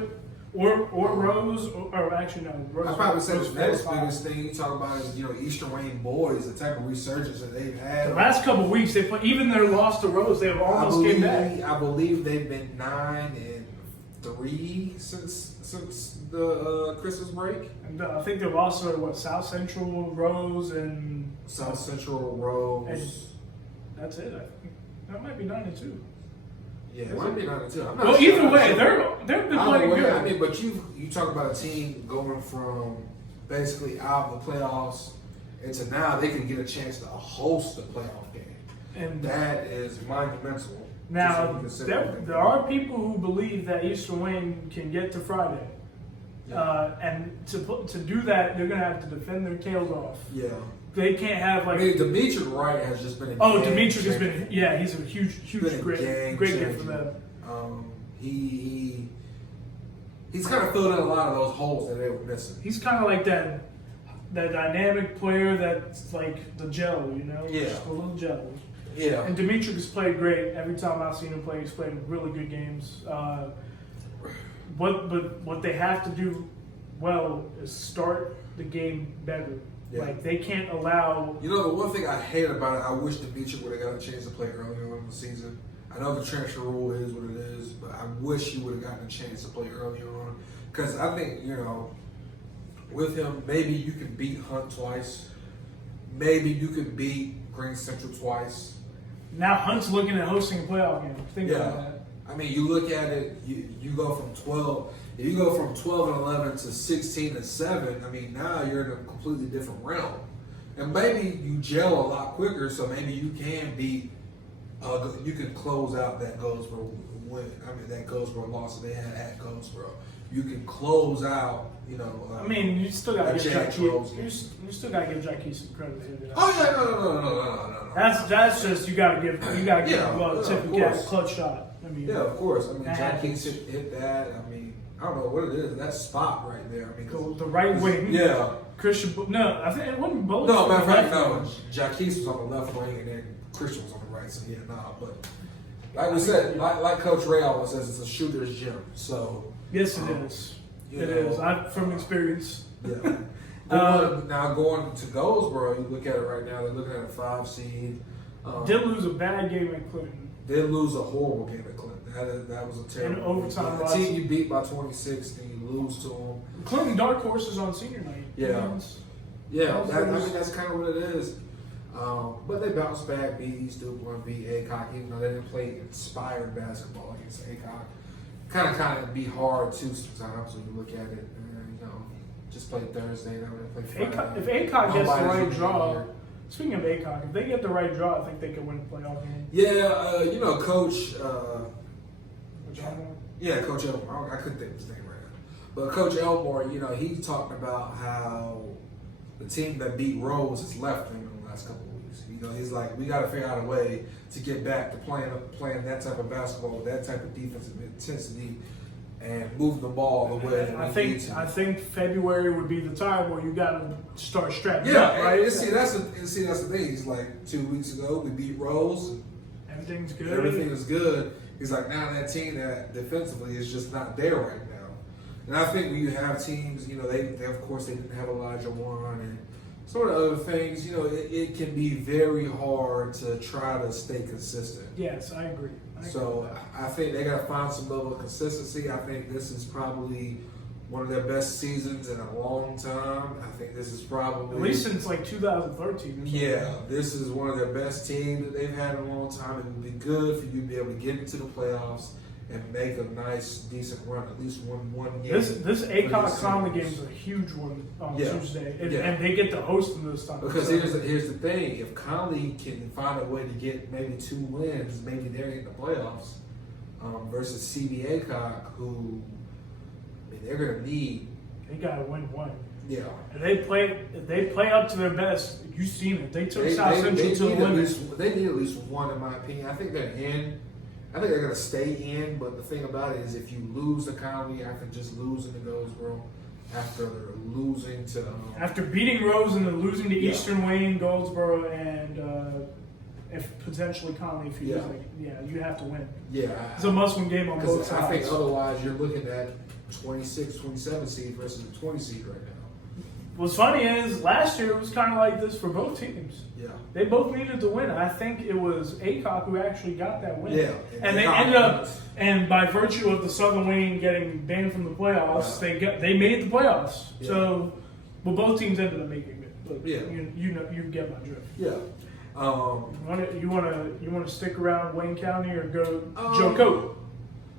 or Rose, or actually no. Rose, I probably say Rose the next biggest thing you talk about is Eastern Wayne boys, the type of resurgence that they've had. The last couple of weeks, even their loss to Rose, they've almost came back. I believe they've been 9-3 since the Christmas break. And I think they've also South Central, Rose, and South Central, Rose. And that's it. I think that might be 9-2. Yeah, it might be 9-2. I'm not well, sure. either way, they've been playing good. I mean, but you talk about a team going from basically out of the playoffs into now they can get a chance to host a playoff game, and that is monumental. Now, there are people who believe that Eastern Wayne can get to Friday. And to do that, they're going to have to defend their tails off. Yeah. They can't have Demetric Wright has just been Demetric has been, he's a huge great gift for them. He's kind of filled in a lot of those holes that they were missing. He's kind of like that dynamic player that's like the gel, just a little gel. Yeah. And Demetric has played great. Every time I've seen him play, he's played really good games. What they have to do well is start the game better. Yeah. Like they can't allow. You know, the one thing I hate about it, I wish Demetrius would have got a chance to play earlier in the season. I know the transfer rule is what it is, but I wish he would have gotten a chance to play earlier on. Because I think, you know, with him, maybe you can beat Hunt twice. Maybe you could beat Green Central twice. Now Hunt's looking at hosting a playoff game. Think about that. I mean, you look at it, you go from 12, if you go from 12 and 11 to 16 and 7, I mean, now you're in a completely different realm. And maybe you gel a lot quicker, so maybe you can beat, you can close out that Goldsboro win. I mean, that Goldsboro loss that they had at Goldsboro. You can close out, you know. I mean, you still got to give Jack Rose game. you still got to give Jackie some credit. Oh yeah, no. That's just you got to give Yeah, a well tip. of Yeah, course. clutch shot. I mean, Yeah, of course. I mean, that Jack happens. hit that. I mean, I don't know what it is. That spot right there. I mean, the right wing. Yeah. Christian. No, I think it wasn't both. No, matter of fact, left no. wing. Jaquise was on the left wing, and then Christian was on the right. So yeah, nah. But like we said, like Coach Ray always says, it's a shooter's gym. So Yes, it is. you It know, is. From experience. Yeah. Now going to Goldsboro, you look at it right now. They're looking at a 5 seed. Did lose a bad game at Clinton. They lose a horrible game at Clinton. That was a terrible. In overtime, a team you beat by 26, and you lose to them. Clinton dark horses on senior night. Yeah. Yeah, Those I things- mean that's kind of what it is. But they bounced back, beat East Duke, beat ACOC, even though they didn't play inspired basketball against ACOC. Kind of be hard too sometimes when you look at it. And, you know, just play Thursday, now they play Friday. If ACOC gets the Nobody's right really draw, here. speaking of ACOC, if they get the right draw, I think they could win a playoff game. Yeah, you know, Coach. Which I don't- Yeah, Coach Elmore. I couldn't think of his name right now. But Coach Elmore, you know, he talked about how the team that beat Rose has left him in the last couple of weeks. You know, he's like, we got to figure out a way to get back to playing that type of basketball, that type of defensive intensity, and move the ball the way that we need to. I think February would be the time where you got to start strapping Yeah, up, right? and see that's the thing. He's like 2 weeks ago we beat Rose. Everything's good. Everything is good. He's like, now that team that defensively is just not there right now. And I think when you have teams, you know, they of course they didn't have Elijah Warren and sort of other things, you know, it can be very hard to try to stay consistent. Yes, I agree. So I think they got to find some level of consistency. I think this is probably one of their best seasons in a long time. I think this is probably At least since like 2013. yeah, this is one of their best teams that they've had in a long time. It would be good for you to be able to get into the playoffs and make a nice, decent run, at least one game. This ACOC these Conley series. game is a huge one on Yeah. Tuesday, and, Yeah. and they get to host them this time. Because So- here's the thing: if Conley can find a way to get maybe 2 wins, maybe they're in the playoffs. Versus CB ACOC, who I mean, they're going to need. they got to win one. Yeah. And they play up to their best. You've seen it. They took They South Central to the need at limit. least, they need at least one, in my opinion. I think they're in. I think they're going to stay in, but the thing about it is if you lose to Conley after just losing to Goldsboro, after losing to... After beating Rose and then losing to Yeah. Eastern Wayne, Goldsboro, and if potentially Conley, if you Yeah. lose, you have to win. yeah. It's a must-win game on both Because sides. I think otherwise you're looking at 26, 27 seed versus a 20 seed right now. What's funny is last year it was kind of like this for both teams. Yeah. They both needed to win. I think it was ACOC who actually got that win. Yeah. And they ACOC ended up, wins. and by virtue of the Southern Wayne getting banned from the playoffs, they made the playoffs. Yeah. So, well, both teams ended up making it. But Yeah. you get my drift. Yeah. You want to stick around Wayne County or go Um, Joe Coat?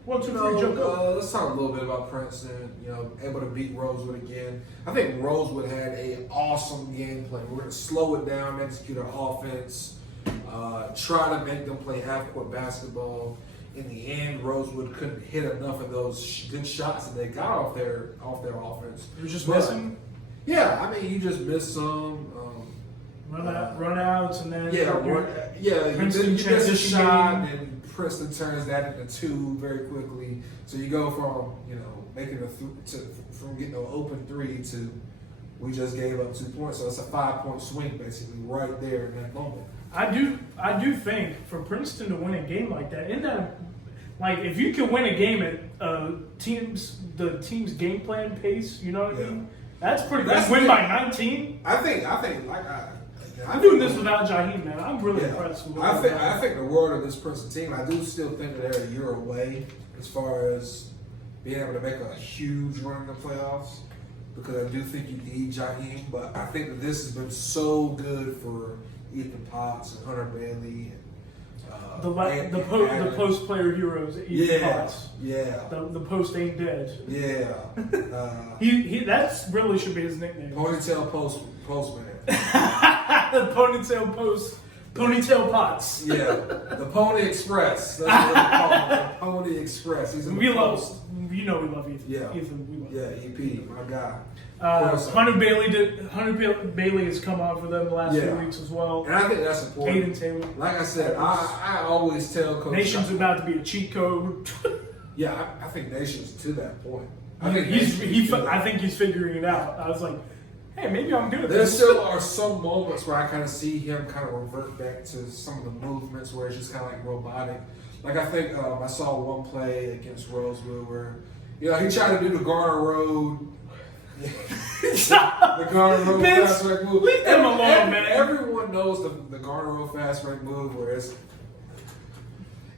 1, 2, 3, No, Joe Coat. let's talk a little bit about Princeton. You know, able to beat Rosewood again. I think Rosewood had an awesome game plan. We're going to slow it down, execute our offense, try to make them play half-court basketball. In the end, Rosewood couldn't hit enough of those good shots that they got off their offense. You're just But, missing Yeah, I mean, you just missed some. run-outs and then You Princeton miss a transition shot, game. and Princeton turns that into 2 very quickly. So you go from making from getting an open 3 to we just gave up 2 points. So it's a 5-point swing basically right there in that moment. I do think for Princeton to win a game like that, Like, if you can win a game at the team's game plan pace, you know what I mean? That's pretty good. Win by 19? I think, I'm doing this without Jaheim, man. I'm really impressed with what I think the world of this Princeton team, I do still think that they're a year away as far as being able to make a huge run in the playoffs, because I do think you need Jaheim, but I think that this has been so good for Ethan Potts and Hunter Bailey and the post player heroes, Ethan Potts. Yeah. The post ain't dead. Yeah. He that really should be his nickname. Ponytail postman. The ponytail Potts. Yeah. The Pony Express. That's what they call it. The Pony Express. He's in the post. We love Ethan. Yeah. Ethan, we love. Yeah, EP, my guy. Hunter Bailey has come on for them the last few weeks as well. And I think that's important. Aiden Taylor. Like I said, I always tell Coach Nation's about to be a cheat code. Yeah, I think Nation's to that point. I think he's figuring it out. I was like, hey, maybe I'm good at there this. Still are some moments where I kind of see him kind of revert back to some of the movements where it's just kind of like robotic. Like I think I saw one play against Rosewood where, he tried to do the Garner Road. The Garner Road fast break move. Leave them alone, man. Everyone knows the Garner Road fast break move where it's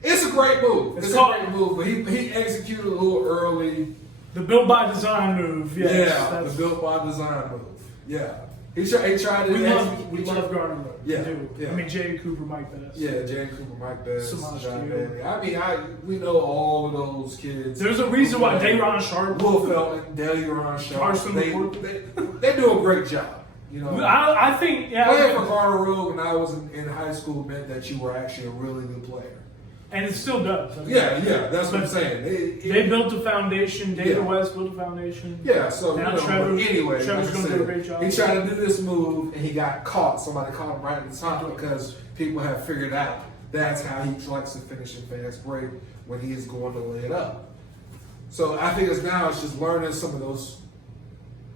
a great move. It's a great move, but he executed a little early. The built by design move. Yes, the built by design move. Yeah. He tried to. We love Garner Road. Yeah, we do. yeah. I mean, Jay Cooper, Mike Bass. Yeah, Jay Cooper, Mike Bass, Samaj John Gill. Bailey. I mean, we know all of those kids. There's a reason why Dayron Sharp, Will Felton, Dayron Sharp, Carson they do a great job. I think playing for Garner Road when I was in high school meant that you were actually a really good player. And it still does. I mean, that's what I'm saying. They built a foundation. David West built a foundation. Yeah, so now anyway, Trevor's going to do a great job. He tried to do this move and he got caught. Somebody caught him right at the top because people have figured out that's how he likes to finish in fast break when he is going to lay it up. So I think it's just learning some of those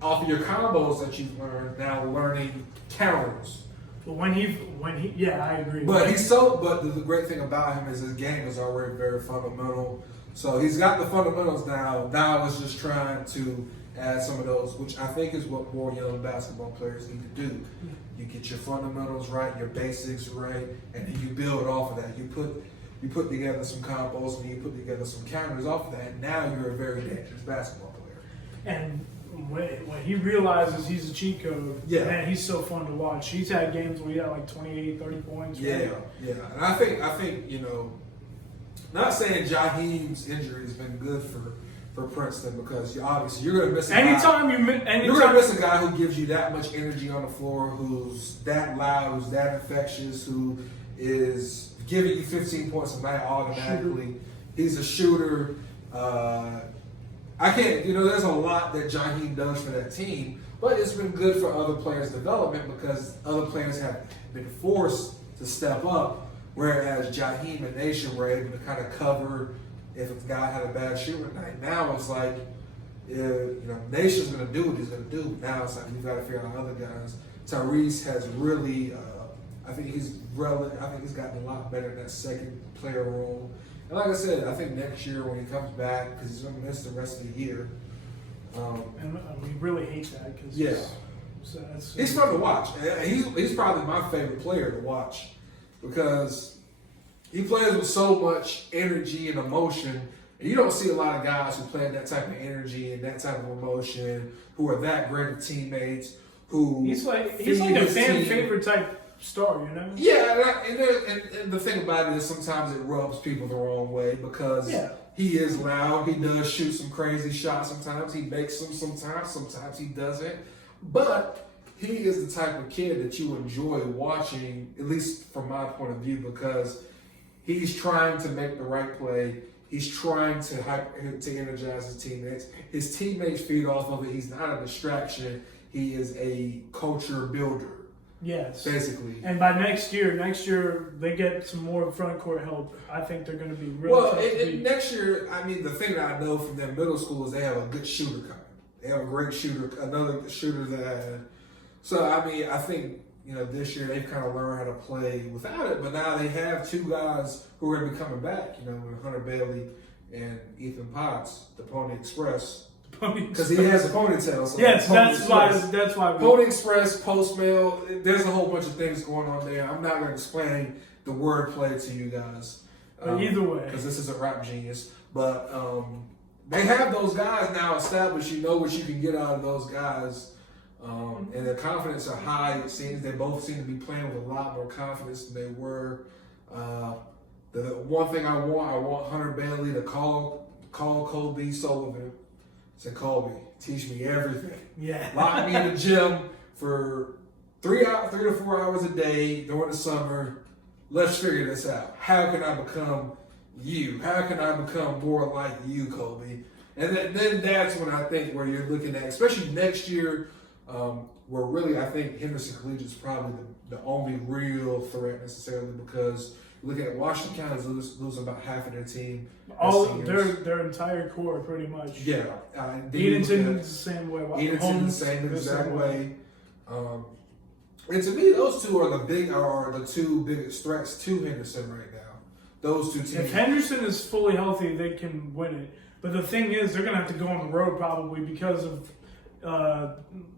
off of your combos that you've learned. Now learning counters. But when he, I agree. But the great thing about him is his game is already very fundamental. So he's got the fundamentals now. Now it's just trying to add some of those, which I think is what more young basketball players need to do. You get your fundamentals right, your basics right, and then you build off of that. You put together some combos and you put together some counters off of that, and now you're a very dangerous basketball player. And when he realizes he's a cheat code, man, he's so fun to watch. He's had games where he had like 28, 30 points. Yeah. And I think not saying Jaheim's injury has been good for Princeton, because obviously you're going to miss a guy. You're going to miss a guy who gives you that much energy on the floor, who's that loud, who's that infectious, who is giving you 15 points a night automatically. He's a shooter. There's a lot that Jaheim does for that team, but it's been good for other players' development because other players have been forced to step up, whereas Jaheim and Nation were able to kind of cover if a guy had a bad shooting night. Now it's like, Nation's going to do what he's going to do. Now it's like we've got to figure out other guys. Tyrese has really, I think he's gotten a lot better in that second player role. And like I said, I think next year when he comes back, because he's going to miss the rest of the year. And we really hate that because he's fun to watch. He's probably my favorite player to watch because he plays with so much energy and emotion. And you don't see a lot of guys who play that type of energy and that type of emotion, who are that great of teammates. He's like a fan favorite type star, Yeah, and the thing about it is sometimes it rubs people the wrong way because he is loud. He does shoot some crazy shots sometimes. He makes them sometimes he doesn't. But he is the type of kid that you enjoy watching, at least from my point of view, because he's trying to make the right play. He's trying to energize his teammates. His teammates feed off of it. He's not a distraction. He is a culture builder. Yes. Basically. And by next year they get some more front court help. I think they're going to be really tough. Next year, the thing that I know from their middle school is they have a good shooter coming. They have a great shooter, another shooter that. So I think this year they've kind of learned how to play without it, but now they have two guys who are going to be coming back, with Hunter Bailey and Ethan Potts, the Pony Express. Because he has a ponytail. So yes, that's why. Pony Express, Post Mail, there's a whole bunch of things going on there. I'm not going to explain the wordplay to you guys. But either way. Because this isn't Rap Genius. But they have those guys now established. You know what you can get out of those guys. And their confidence are high. It seems they both seem to be playing with a lot more confidence than they were. The one thing I want Hunter Bailey to call Colby Sullivan. Say, Colby, teach me everything. Yeah. Lock me in the gym for 3 to 4 hours a day during the summer. Let's figure this out. How can I become you? How can I become more like you, Colby? And then that's when I think where you're looking at, especially next year, where really I think Henderson Collegiate is probably the only real threat necessarily, because look at Washington County losing about half of their team. All their entire core, pretty much. Yeah, Edenton is the same way. Edenton the same exact way. And to me, those two are the two biggest threats to Henderson right now. Those two teams. If Henderson is fully healthy, they can win it. But the thing is, they're going to have to go on the road probably because of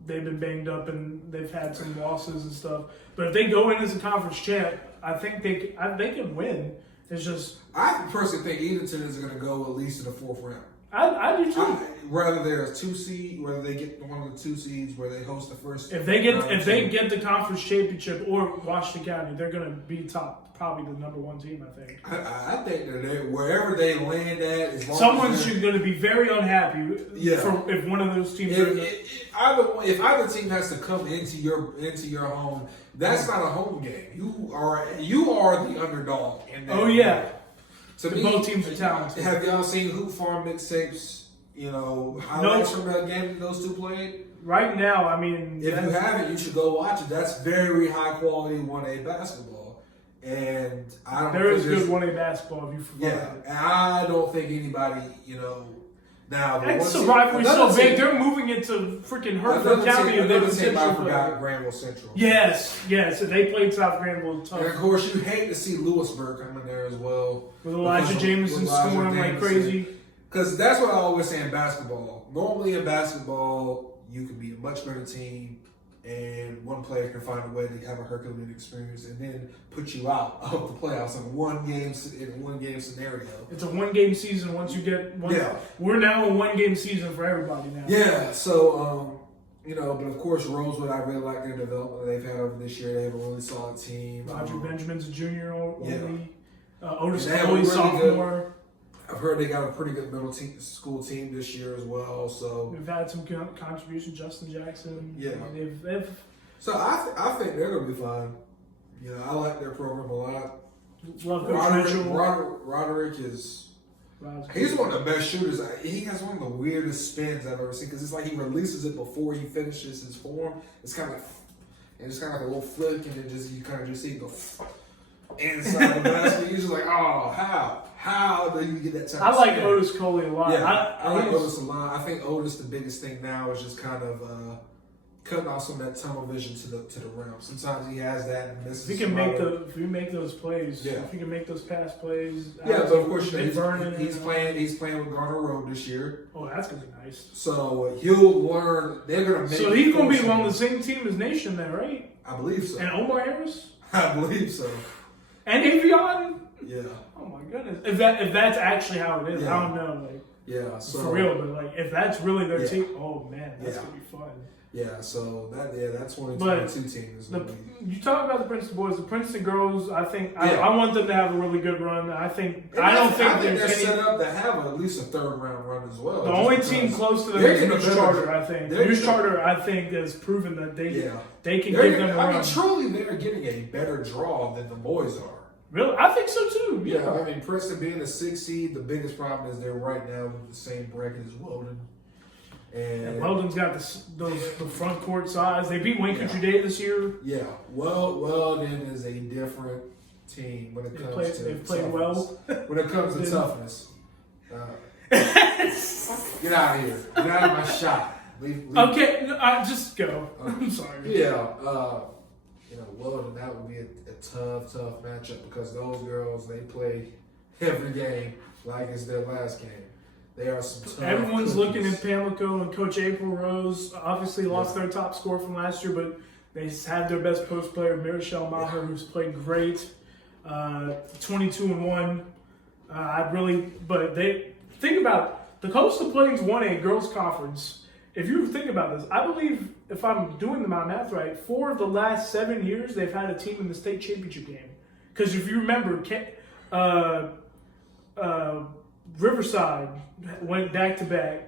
they've been banged up and they've had some losses and stuff. But if they go in as a conference champ, I think they can win. It's just I personally think Edenton is going to go at least in the fourth round. I do too. Whether they're a 2 seed, whether they get one of the 2 seeds, where they host the first. If they get the conference championship or Washington County, they're going to be probably the number 1 team. I think. I think that wherever they land at, as long someone's going to be very unhappy. Yeah. If one of those teams. If either team has to come into your home, that's not a home game. You are the underdog. Oh yeah. To me, both teams are talented. Have y'all seen Hoop Farm mixtapes? Highlights from the game that those two played? Right now, I mean... If you haven't, you should go watch it. That's very high-quality 1A basketball. And I don't There is good 1A basketball, if you forgot. Yeah, and I don't think anybody, Now, that's a rivalry so big. They're moving it to freaking Hertford County. Another team I forgot, Granville Central. Yes. They played South Granville tough. And of course, you hate to see Lewisburg come in there as well. With Elijah Jameson scoring like crazy. Because that's what I always say in basketball. Normally in basketball, you can be a much better team, and one player can find a way to have a Herculean experience and then put you out of the playoffs in a one game scenario. It's a 1-game season. Once you get one, we're now a 1-game season for everybody now. Yeah. So but of course Rosewood, I really like their development they've had over this year. They have a really solid team. Roger Benjamin's a junior only. Yeah. Otis Kelly, sophomore. I've heard they got a pretty good middle school team this year as well. So we've had some contribution. Justin Jackson. Yeah. They've so I think they're gonna be fine. I like their program a lot. Love Roderick is. He's one of the best shooters. He has one of the weirdest spins I've ever seen because it's like he releases it before he finishes his form. It's kind of like a little flick, and then you kind of see it go inside the basket. You're just like, oh, how do you get that type I of like spin? Otis Coley a lot. Yeah, I like Otis a lot. I think Otis, the biggest thing now is just kind of cutting off some of that tunnel vision to the rim. Sometimes he has that and misses. If we make those plays, if we can make those pass plays. Yeah, but of course he's playing with Garner Road this year. Oh, that's gonna be nice. So he'll learn. They're gonna make. So he's gonna be on the same team as Nation then, right? I believe so. And Omar Harris. I believe so. And Avion. Yeah. Oh my goodness! If that's actually how it is, I don't know. So for real, but if that's really their team, oh man, that's gonna be fun. Yeah, so that's 22 teams. You talk about the Princeton boys, the Princeton girls. I think I want them to have a really good run. I think they're set up to have at least a third round run as well. The only team close to them is News Charter. I think News Charter. I think has proven that they can give them a run. Truly, they're getting a better draw than the boys are. Really, I think so too. Yeah, I mean Princeton being the 6th seed, the biggest problem is they're right now in the same bracket as Weldon. And Weldon's got the front court size. They beat Wayne Country Day this year. Yeah, Weldon is a different team when it comes to they've played well. When it comes to toughness. Get out of here. Get out of my shot. Leave. Okay, just go. I'm sorry. Yeah. Well, then that would be a tough matchup because those girls, they play every game like it's their last game. They are some tough Everyone's cookies. looking at Pamlico and Coach April Rose. Obviously lost their top scorer from last year, but they had their best post player, Marichelle Maher, who's played great. 22-1. But they think about the Coastal Plains 1A Girls Conference. If you think about this, I believe if I'm doing my math right, 4 of the last 7 years they've had a team in the state championship game. Because if you remember, Riverside went back to back,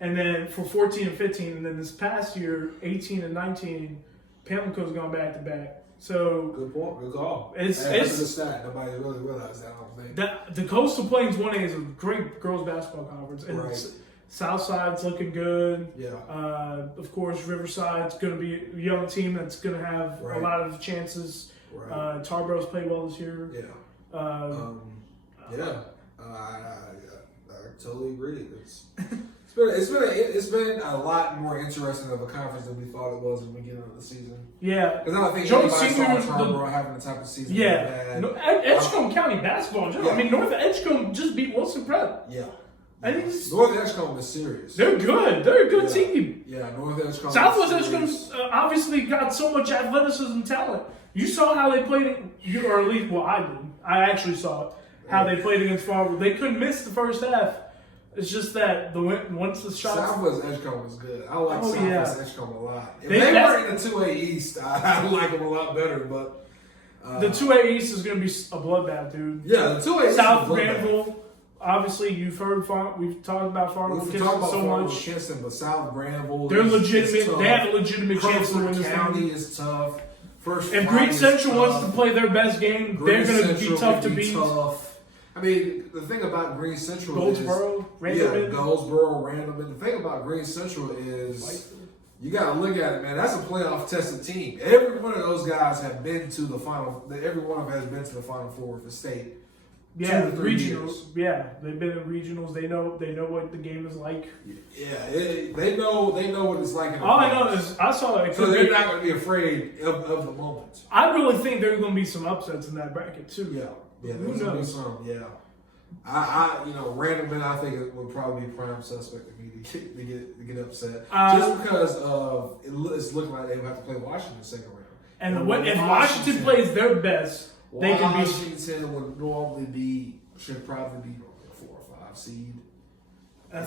and then for 14 and 15, and then this past year, 18 and 19, Pamlico's gone back to back. So good point, good call. It's that's a stat. Nobody really realized that. I don't think. The Coastal Plains 1A is a great girls basketball conference, and Southside's looking good. Yeah. Of course, Riverside's going to be a young team that's going to have a lot of chances. Right. Tarborough's played well this year. Yeah. I totally agree. It's been a lot more interesting of a conference than we thought it was at the beginning of the season. Yeah. Because I don't think Joe anybody Senior saw Tarboro having the type of season Yeah. they had. No, Edgecombe County basketball in general. I mean, North Edgecombe just beat Wilson Prep. Yeah. I think North Edgecombe is serious. They're good. They're a good team. Yeah, North Edgecombe. Southwest Edgecombe obviously got so much athleticism and talent. You saw how they played, or at least, I did. I actually saw how they played against Fargo. They couldn't miss the first half. It's just that once the shots. Southwest Edgecombe was good. I like Southwest Edgecombe a lot. If they were in the 2A East, I like them a lot better. But the 2A East is going to be a bloodbath, dude. Yeah, the 2A East. South Granville. Obviously, we've talked about Fargo Kinston so much. Kinston, but South Granville, they're legitimate. They have a legitimate chance to win this County is tough. If Green Central wants to play their best game, they're going to be tough to beat. I mean, the thing about Green Central Goldsboro, Randleman. Goldsboro, Randleman. The thing about Green Central is you got to look at it, man. That's a playoff tested team. Every one of those guys have been to the final. Every one of them has been to the Final Four of the state. Yeah, regionals. Yeah, they've been in regionals. They know what the game is like. Yeah, they know what it's like. All I know is I saw it. So they're not going to be afraid of the moment. I really think there are going to be some upsets in that bracket too. Yeah, there's going to be some. Yeah, Randleman, I think it would probably be prime suspect to me to get upset just because of it's looking like they would have to play Washington the second round. And if Washington plays their best. Washington would normally should probably be a 4 or 5 seed. In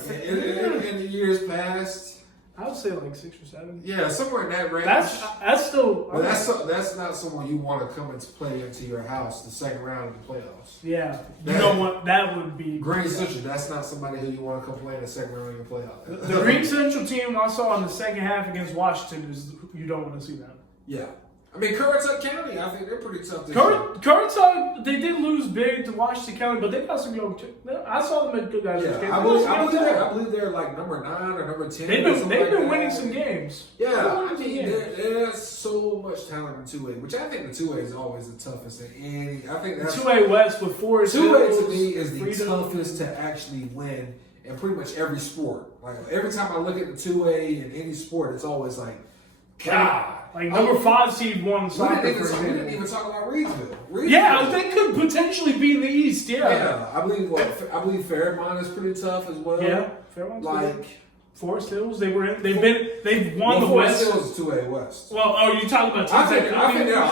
the years past, I would say like 6 or 7. Yeah, somewhere in that range. That's still. But that's not someone you want to come and play into your house the second round of the playoffs. Yeah, you don't want that would be Green Central. That's not somebody who you want to come play in the second round of the playoffs. The Green Central team I saw in the second half against Washington is you don't want to see them. Yeah. I mean, Currituck County, I think they're pretty tough this year. Currituck, they did lose big to Washington County, but they got some young. I saw them at good guys. Yeah, I believe they're like number 9 or number 10. They've been winning some games. Yeah, I mean, there's so much talent in 2A, which I think the 2A is always the toughest in any. I think that's 2A West with Forest 2A to me is the toughest to actually win in pretty much every sport. Like every time I look at the 2A in any sport, it's always like, God. Like number 5 seed won soccer. We didn't even talk about Reedsville. Yeah, they could potentially be in the East. Yeah, I believe Fairmont is pretty tough as well. Yeah, Fairmont's like good. Forest Hills. They've won the West. Forest Hills is 2A West. Well, you talking about? I think they're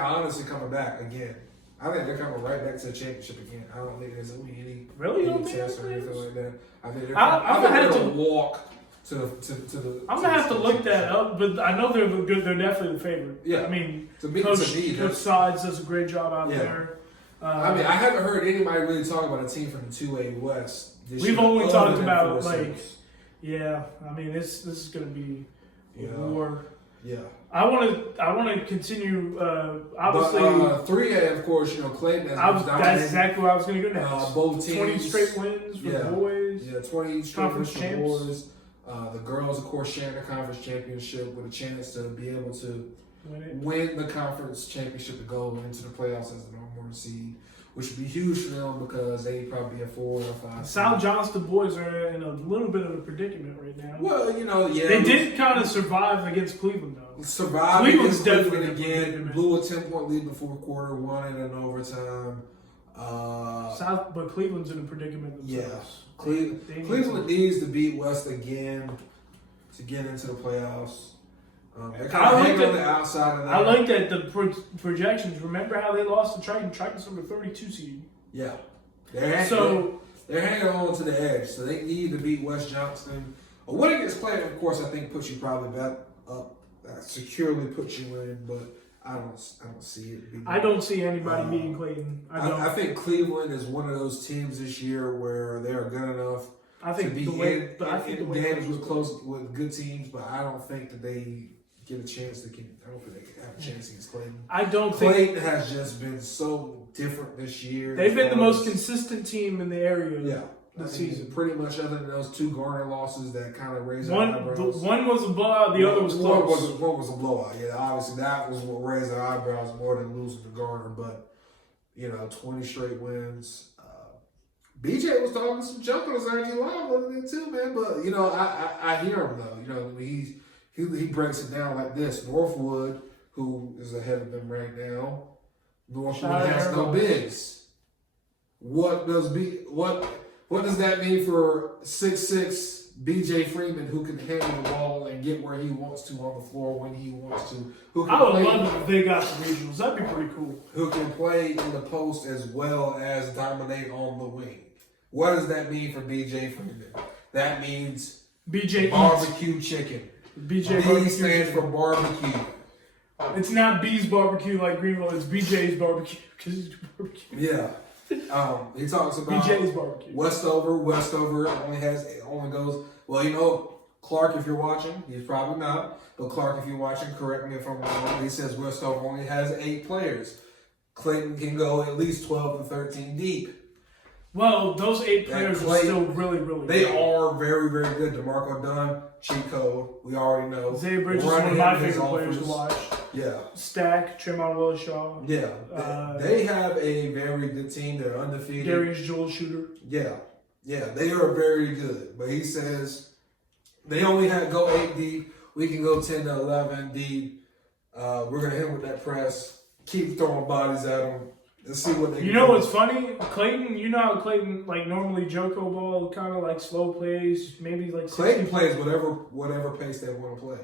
honestly coming back again. I think they're coming right back to the championship again. I don't think there's going to be any test or anything like that. I think they're going to walk. I'm gonna have to look that up, but I know they're good. They're definitely the favorite. Yeah, I mean, Coach Sides does a great job out there. I mean, I haven't heard anybody really talk about a team from the 2A West. We've only talked about I mean, this is gonna be a war. Yeah. I want to continue. Obviously, 3A, of course, Clayton. That's exactly where I was gonna go next. Both teams, 20 straight wins for the boys. Yeah, 20 straight wins for the boys. The girls, of course, sharing the conference championship with a chance to be able to win the conference championship to go into the playoffs as the number 1 seed. which would be huge for them because they probably be a 4 or 5. South Johnston boys are in a little bit of a predicament right now. Well, yeah. They did kind of survive against Cleveland, though. Survived Cleveland's against Cleveland definitely again. Blew a 10-point lead in the fourth quarter, won it in overtime. But Cleveland's in a predicament themselves. Yeah. Cleveland needs to beat West again to get into the playoffs. They're kind of hanging on the outside of that. I like that the projections. Remember how they lost to Triton? Triton's number 32 seed. Yeah. They're hanging on to the edge, so they need to beat West Johnston. A win against Clayton, of course, I think puts you probably back up, securely puts you in, but I don't see it. I don't see anybody beating Clayton. I think Cleveland is one of those teams this year where they are good enough to be in games with good teams, but I don't think that they get a chance I don't think they can have a chance against Clayton. Clayton has just been so different this year. They've been the most consistent team in the area. Yeah. This season. Pretty much other than those 2 Garner losses that kind of raised our eyebrows. One was a blowout, the other was close. One was a blowout. Yeah, obviously that was what raised our eyebrows more than losing to Garner. But, 20 straight wins. BJ was talking some junk on his IG Live the other day too, man. But, I hear him though. He breaks it down like this. Northwood, who is ahead of them right now, Northwood has no bigs. What does that mean for 6'6" BJ Freeman, who can handle the ball and get where he wants to on the floor when he wants to? I would love it if they got the regionals. That'd be pretty cool. Who can play in the post as well as dominate on the wing? What does that mean for BJ Freeman? That means BJ barbecue chicken. BJ B stands for barbecue. It's not B's barbecue like Greenville. It's BJ's barbecue because he's barbecue. Yeah. He talks about BJ's barbecue. Westover only goes. Well, Clark, if you're watching, he's probably not. But Clark, if you're watching, correct me if I'm wrong. He says Westover only has 8 players. Clayton can go at least 12 to 13 deep. Well, those 8 players are still really, really They good. are very, very good. DeMarco Dunn, Chico, we already know. Zay Bridges is one of my favorite players to watch. Yeah. Stack, Tremont Willishaw. Yeah. They have a very good team. They're undefeated. Darius Joel Shooter. Yeah. They are very good. But he says they only go 8 deep. We can go 10 to 11 deep. We're going to hit him with that press. Keep throwing bodies at him. Let's see what they You know what's funny? Clayton, you know how Clayton, normally Joko ball, kind of slow plays, maybe Clayton plays whatever pace they want to play.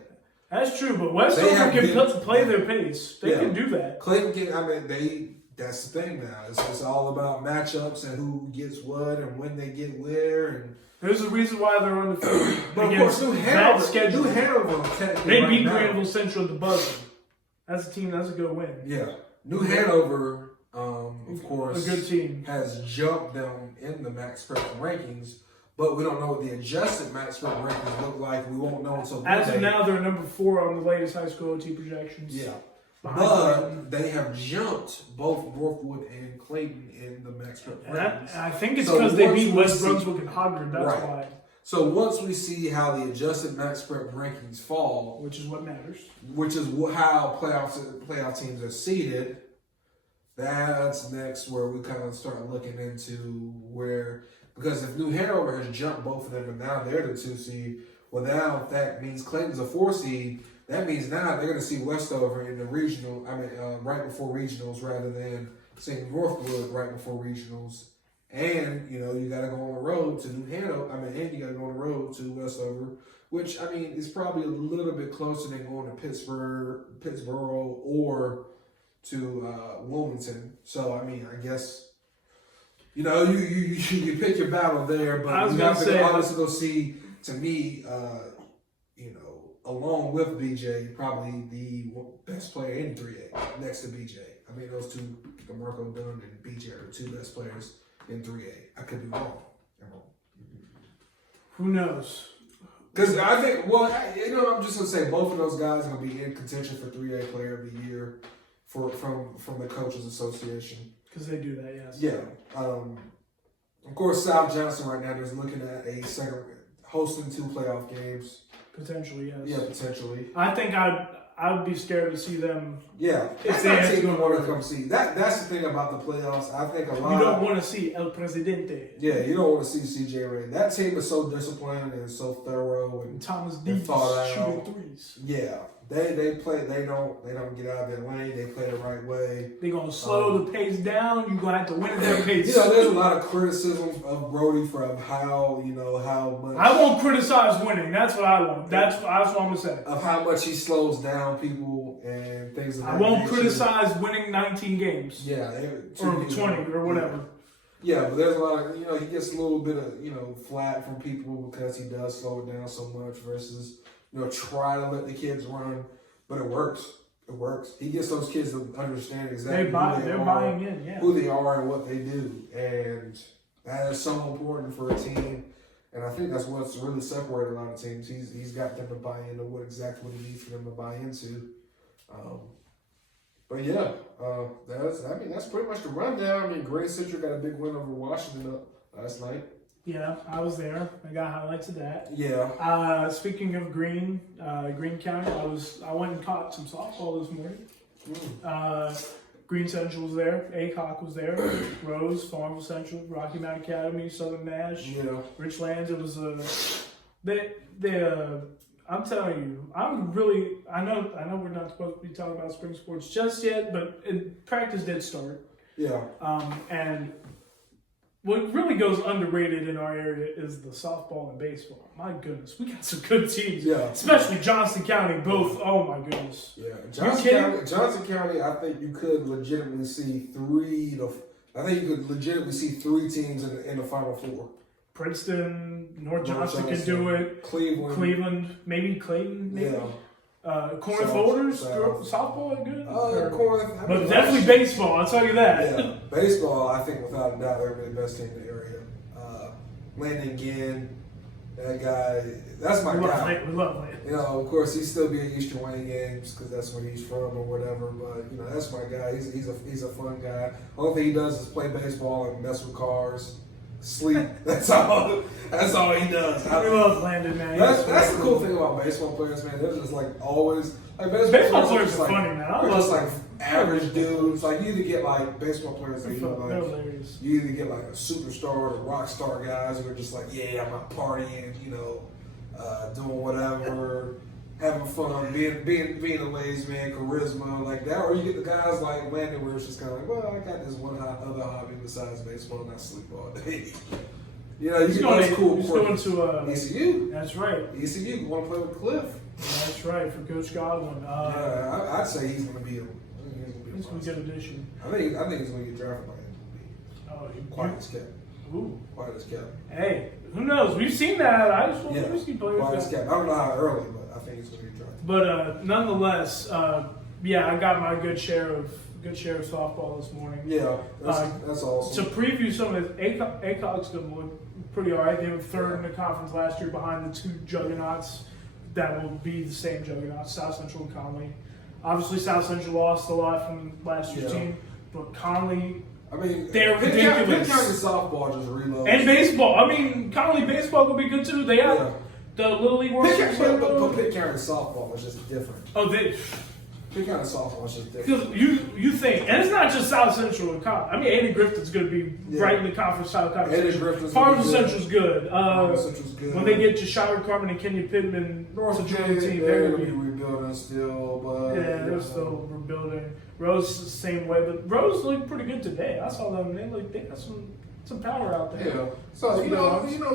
That's true, but Westover can play their pace. They can do that. Clayton can, that's the thing now. It's all about matchups and who gets what and when they get where. And there's a reason why they're undefeated. But of course, New Hanover, they beat Granville Central at the buzzer. That's a team. That's a good win. Yeah, New Hanover. Of course, a good team has jumped them in the Max Spectrum rankings, but we don't know what the adjusted Max Spectrum rankings look like. We won't know until as of now. They're number 4 on the latest high school OT projections. Yeah, but they have jumped both Northwood and Clayton in the Max Spectrum rankings. I think it's because they beat West Brunswick and Hogwarts. That's why. So once we see how the adjusted Max Spectrum rankings fall, which is what matters, which is how playoff teams are seeded. That's next where we kind of start looking into because if New Hanover has jumped both of them and now they're the 2 seed, well now if that means Clayton's a 4 seed, that means now they're going to see Westover in the regional, right before regionals rather than seeing Northwood right before regionals. And, you got to go on the road to New Hanover, and you got to go on the road to Westover, which, is probably a little bit closer than going to Pittsburgh or to Wilmington. So I guess you pick your battle there, but you have to obviously go see. To me, along with BJ, probably the best player in 3A next to BJ. Those two, DeMarco Dunn and BJ, are the 2 best players in 3A. I could be wrong. Who knows? Because I think, I'm just gonna say both of those guys are gonna be in contention for 3A Player of the Year. From the Coaches Association. Because they do that, yes. Yeah. Of course, South Johnston right now is looking at hosting 2 playoff games. Potentially, yes. Yeah, potentially. I think I would be scared to see them. Yeah, that's not a team you want to come see. That's the thing about the playoffs. I think a lot. You don't want to see El Presidente. Yeah, you don't want to see CJ Ray. That team is so disciplined and so thorough and Thomas D shooting threes. Yeah, they play. They don't get out of their lane. They play the right way. They're gonna slow the pace down. You're gonna have to win at their pace. There's a lot of criticism of Brody from how much. I won't criticize winning. That's what I want. That's what I'm gonna say. Of how much he slows down people and things. I won't criticize winning 19 games. Yeah, or 20 or whatever. Yeah, but there's a lot of he gets a little bit of flack from people because he does slow it down so much versus try to let the kids run, but it works. It works. He gets those kids to understand exactly they're buying in, who they are and what they do, and that is so important for a team. And I think that's what's really separated a lot of teams. He's got them to buy into what he needs for them to buy into. But yeah, that's pretty much the rundown. I mean, Green Central got a big win over Washington last night. Yeah, I was there. I got highlights of that. Yeah. Speaking of Green County, I went and caught some softball this morning. Green Central was there. ACOC was there. Rose, Farmville Central, Rocky Mount Academy, Southern Nash, Richlands. It was I'm telling you, I know we're not supposed to be talking about spring sports just yet, but practice did start. Yeah. And what really goes underrated in our area is the softball and baseball. My goodness, we got some good teams. Yeah. Especially Johnston County, both. Oh my goodness. Yeah. Johnston County, I think you could legitimately see three teams in the Final Four. Princeton, North Johnston can do it. Cleveland, maybe Clayton. Maybe. Yeah. Corinth Voters, softball, good. Corinth, but definitely baseball. I'll tell you that. Yeah, baseball. I think without a doubt they're the best team in the area. Landon Ginn, that guy. That's my guy. We love it. Of course, he's still be at Eastern Wayne games because that's where he's from or whatever. But that's my guy. He's a fun guy. Only thing he does is play baseball and mess with cars. Sleep. That's all he does. I love Landon, man. That's the cool thing about baseball players, man. They're just always baseball players are funny, man. They're just average dudes. You either get baseball players that you either get a superstar or rock star guys who are just I'm out partying, doing whatever, having fun, being a ladies man, charisma like that, or you get the guys like Landon where it's just kind of I got this one other hobby besides baseball and I sleep all day. You get those cool. He's going to ECU. That's right. ECU. You want to play with Cliff? That's right for Coach Godwin. I'd say he's going to be He's going to get an addition. I think he's going to get drafted by MVP. Quiet as kept. Ooh. Quiet as kept. Hey, who knows? We've seen that. I just want to see players. Quiet as kept. I don't know how early, but I think he's going to get drafted. But nonetheless, I got my good share of softball this morning. Yeah, that's awesome. To preview some of it, ACOG's going to look pretty all right. They were third in the conference last year behind the two juggernauts that will be the same juggernauts, South Central and Conley. Obviously, South Central lost a lot from last year's team, but Conley, they're ridiculous. Pitt County softball just reloads. And baseball. Conley baseball will be good too. They have the Little League World Series. But Pitt County softball is just different. Pitt County softball is just different. Because you think, and it's not just South Central and Conley. Aiden Griffin's going to be right in the conference. South Conference. Aiden Griffin's Farmville Central's good. Central's good. When they get to Shire Carmen and Kenya Pittman, North Virginia team, they're going to be rebuilding still, but they're still rebuilding. Rose the same way, but Rose looked pretty good today. I saw them. They got some power out there. Yeah. So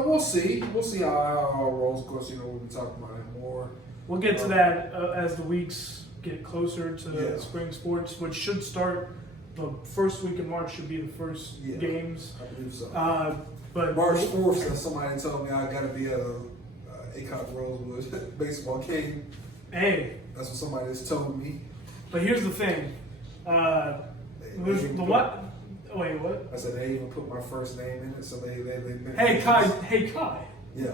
we'll see. We'll see how it rolls. Of course, we'll be talking about it more. We'll get to that as the weeks get closer to spring sports, which should start the first week in March. Should be the first games. I believe so. But March 4th, somebody told me I got to be at a ACOC Rosewood baseball game. Hey, that's what somebody just told me. But here's the thing. What? Wait, what? I said they even put my first name in it, so they Hey Kai. Yeah.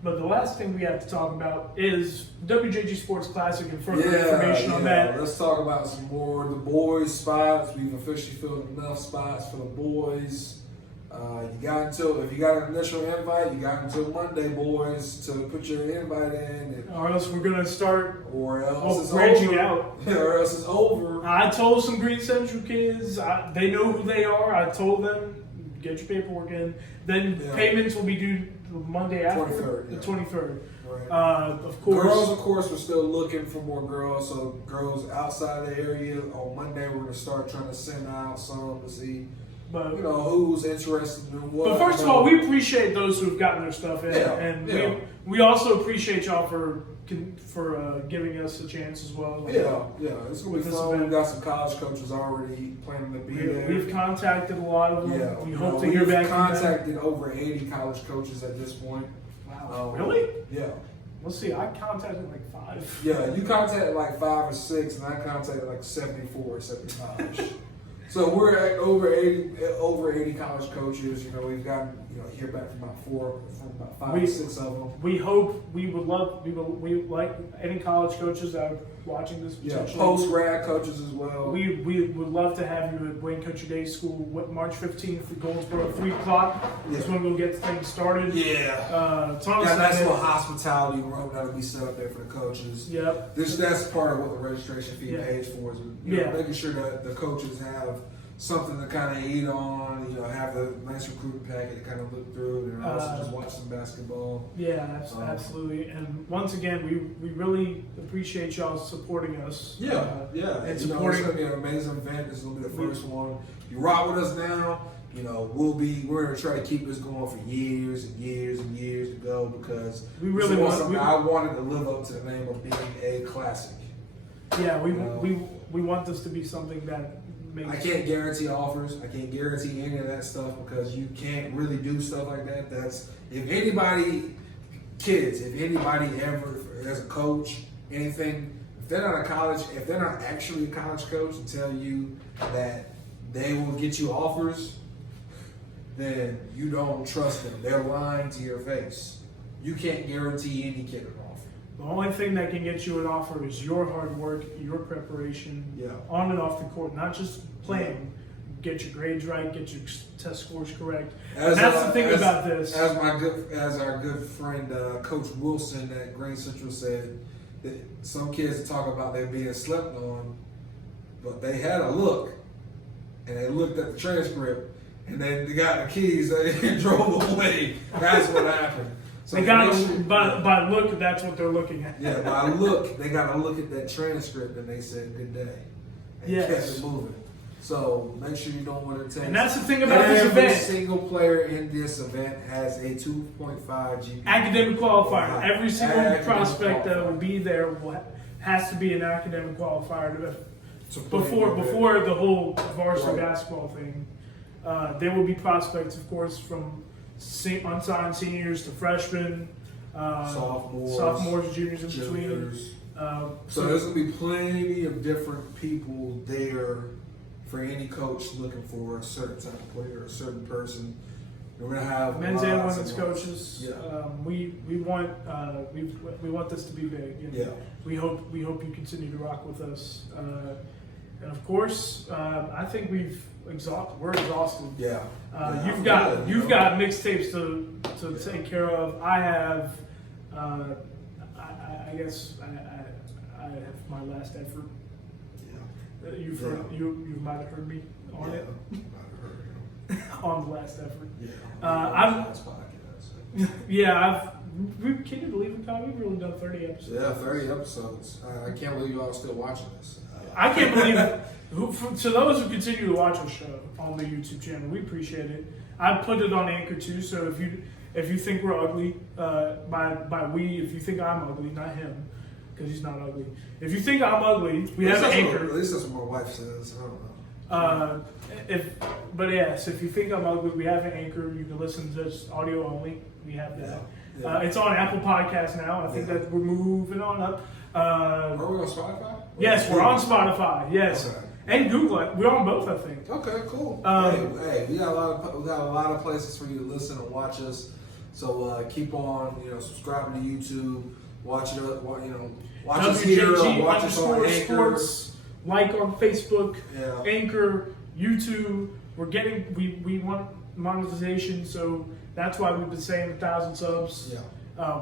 But the last thing we have to talk about is WJG Sports Classic and further information on that. Let's talk about some more the boys spots. We've officially filled enough spots for the boys. You got until, if you got an initial invite, you got until Monday, boys, to put your invite in. And, or else we're gonna start. Or else it's branching over. out. Or else it's over. I told some Green Central kids. They know who they are. I told them, get your paperwork in. Then payments will be due the Monday after 23rd, the yeah. 23rd. Right. Of course. Girls, of course, we're still looking for more girls. So girls outside of the area, on Monday we're gonna start trying to send out some to see, But, who's interested in what. But first of all, we appreciate those who've gotten their stuff in, and we also appreciate y'all for giving us a chance as well. It's gonna be fun. We've got some college coaches already planning to be there. We've contacted a lot of them. Yeah, we hope to hear back from them. We've contacted over 80 college coaches at this point. Wow, really? Yeah. Let's see. I contacted like 5. Yeah, you contacted like 5 or 6, and I contacted like 74 or 75. So we're at over 80 college coaches. We've gotten hear back from about 5 or 6 of them. We hope we like any college coaches that are watching this. Post grad coaches as well. We would love to have you at Wayne Country Day School March 15th for Goldsboro, 3:00. That's when we'll get things started. Yeah. That's what hospitality room that'll be set up there for the coaches. Yep. That's part of what the registration fee pays for is making sure that the coaches have something to kind of eat on, have the nice recruiting packet to kind of look through, and also just watch some basketball. Yeah, absolutely. And once again, we really appreciate y'all supporting us. And supporting. It's going to be an amazing event. This is going to be the first one. You rock with us now. We're going to try to keep this going for years and years and years to go because we really I wanted to live up to the name of being a classic. Yeah, we want this to be something that. I can't guarantee offers. I can't guarantee any of that stuff because you can't really do stuff like that. If anybody ever as a coach, anything, if they're not actually a college coach and tell you that they will get you offers, then you don't trust them. They're lying to your face. You can't guarantee any kid an offer. The only thing that can get you an offer is your hard work, your preparation, on and off the court, not just playing. Get your grades right, get your test scores correct. That's the thing about this. As our good friend Coach Wilson at Green Central said, that some kids talk about they being slept on, but they had a look, and they looked at the transcript, and then they got the keys and drove away. That's what happened. So they got by look, that's what they're looking at. Yeah, by look, they got to look at that transcript and they said good day. And kept it moving. So make sure you know what it takes. And that's the thing about this event. Every single player in this event has a 2.5 GPA. Academic qualifier. Every single prospect that will be there has to be an academic qualifier before the whole varsity basketball thing. There will be prospects, of course, from unsigned seniors to freshmen, sophomores, juniors in between. So there's going to be plenty of different people there for any coach looking for a certain type of player, a certain person. We're going to have men's and women's coaches. Yeah. We want this to be big. And we hope you continue to rock with us. And of course, I think we're exhausted. Yeah. You've got mixtapes to take care of. I have. I guess I have my last effort. Yeah. You might have heard me on it. On the last effort. Yeah. Can you believe it, Kyle? We've really done 30 episodes. Yeah, 30 episodes. I can't believe y'all are still watching this. I can't believe it. To those who continue to watch our show on the YouTube channel, we appreciate it. I put it on Anchor too, so if you think we're ugly, if you think I'm ugly, not him, because he's not ugly. If you think I'm ugly, we have Anchor. At least that's what my wife says. I don't know. If you think I'm ugly, we have an Anchor. You can listen to just audio only. We have that. Yeah. It's on Apple Podcasts now. I think that we're moving on up. Are we on Spotify? Yes, we're on Spotify. Yes, okay. And Google. We're on both, I think. Okay, cool. Hey, we got a lot of places for you to listen and watch us. So keep on, subscribing to YouTube. Watch us here. Watch us on Anchor. Sports, like on Facebook, Anchor, YouTube. We want monetization, so that's why we've been saying 1,000 subs. Yeah.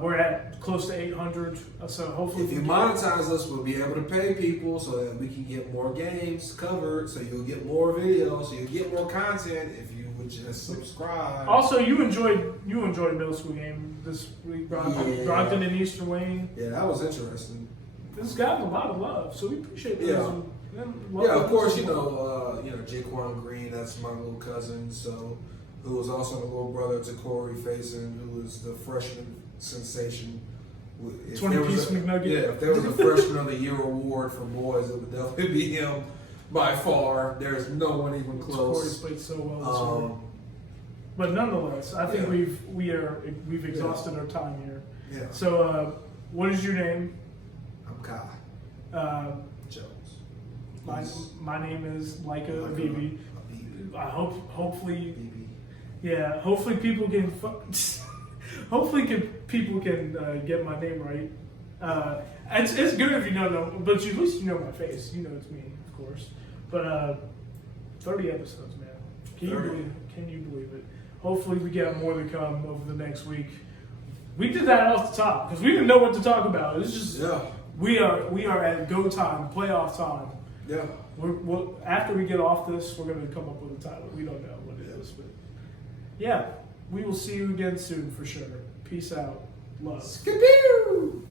We're at close to 800, so hopefully If you monetize us, we'll be able to pay people so that we can get more games covered, so you'll get more videos, so you'll get more content if you would just subscribe. Also, you enjoyed a middle school game this week, Brockton and Eastern Wayne. Yeah, that was interesting. This has gotten a lot of love, so we appreciate those. Yeah. And Yeah, of course, Jaquan Green, that's my little cousin, so who was also the little brother to Corey Faison, who was the freshman sensation. If 20-piece McNugget. Yeah, if there was a freshman of the year award for boys, it would definitely be him by far. There's no one even close. Corey's played so well this year. But nonetheless, I think we've exhausted our time here. Yeah. So, what is your name? I'm Kai Jones. My name is Laika Abibi. I hopefully BB. Yeah, hopefully people can. People can get my name right. It's good if you know, but at least you know my face. You know it's me, of course. But 30 episodes, man. Can you believe it? Hopefully we get more to come over the next week. We did that off the top because we didn't know what to talk about. It's just we are at go time, playoff time. Yeah. We'll after we get off this, we're going to come up with a title. We don't know what it is, but yeah, we will see you again soon for sure. Peace out. Love. Skidoo!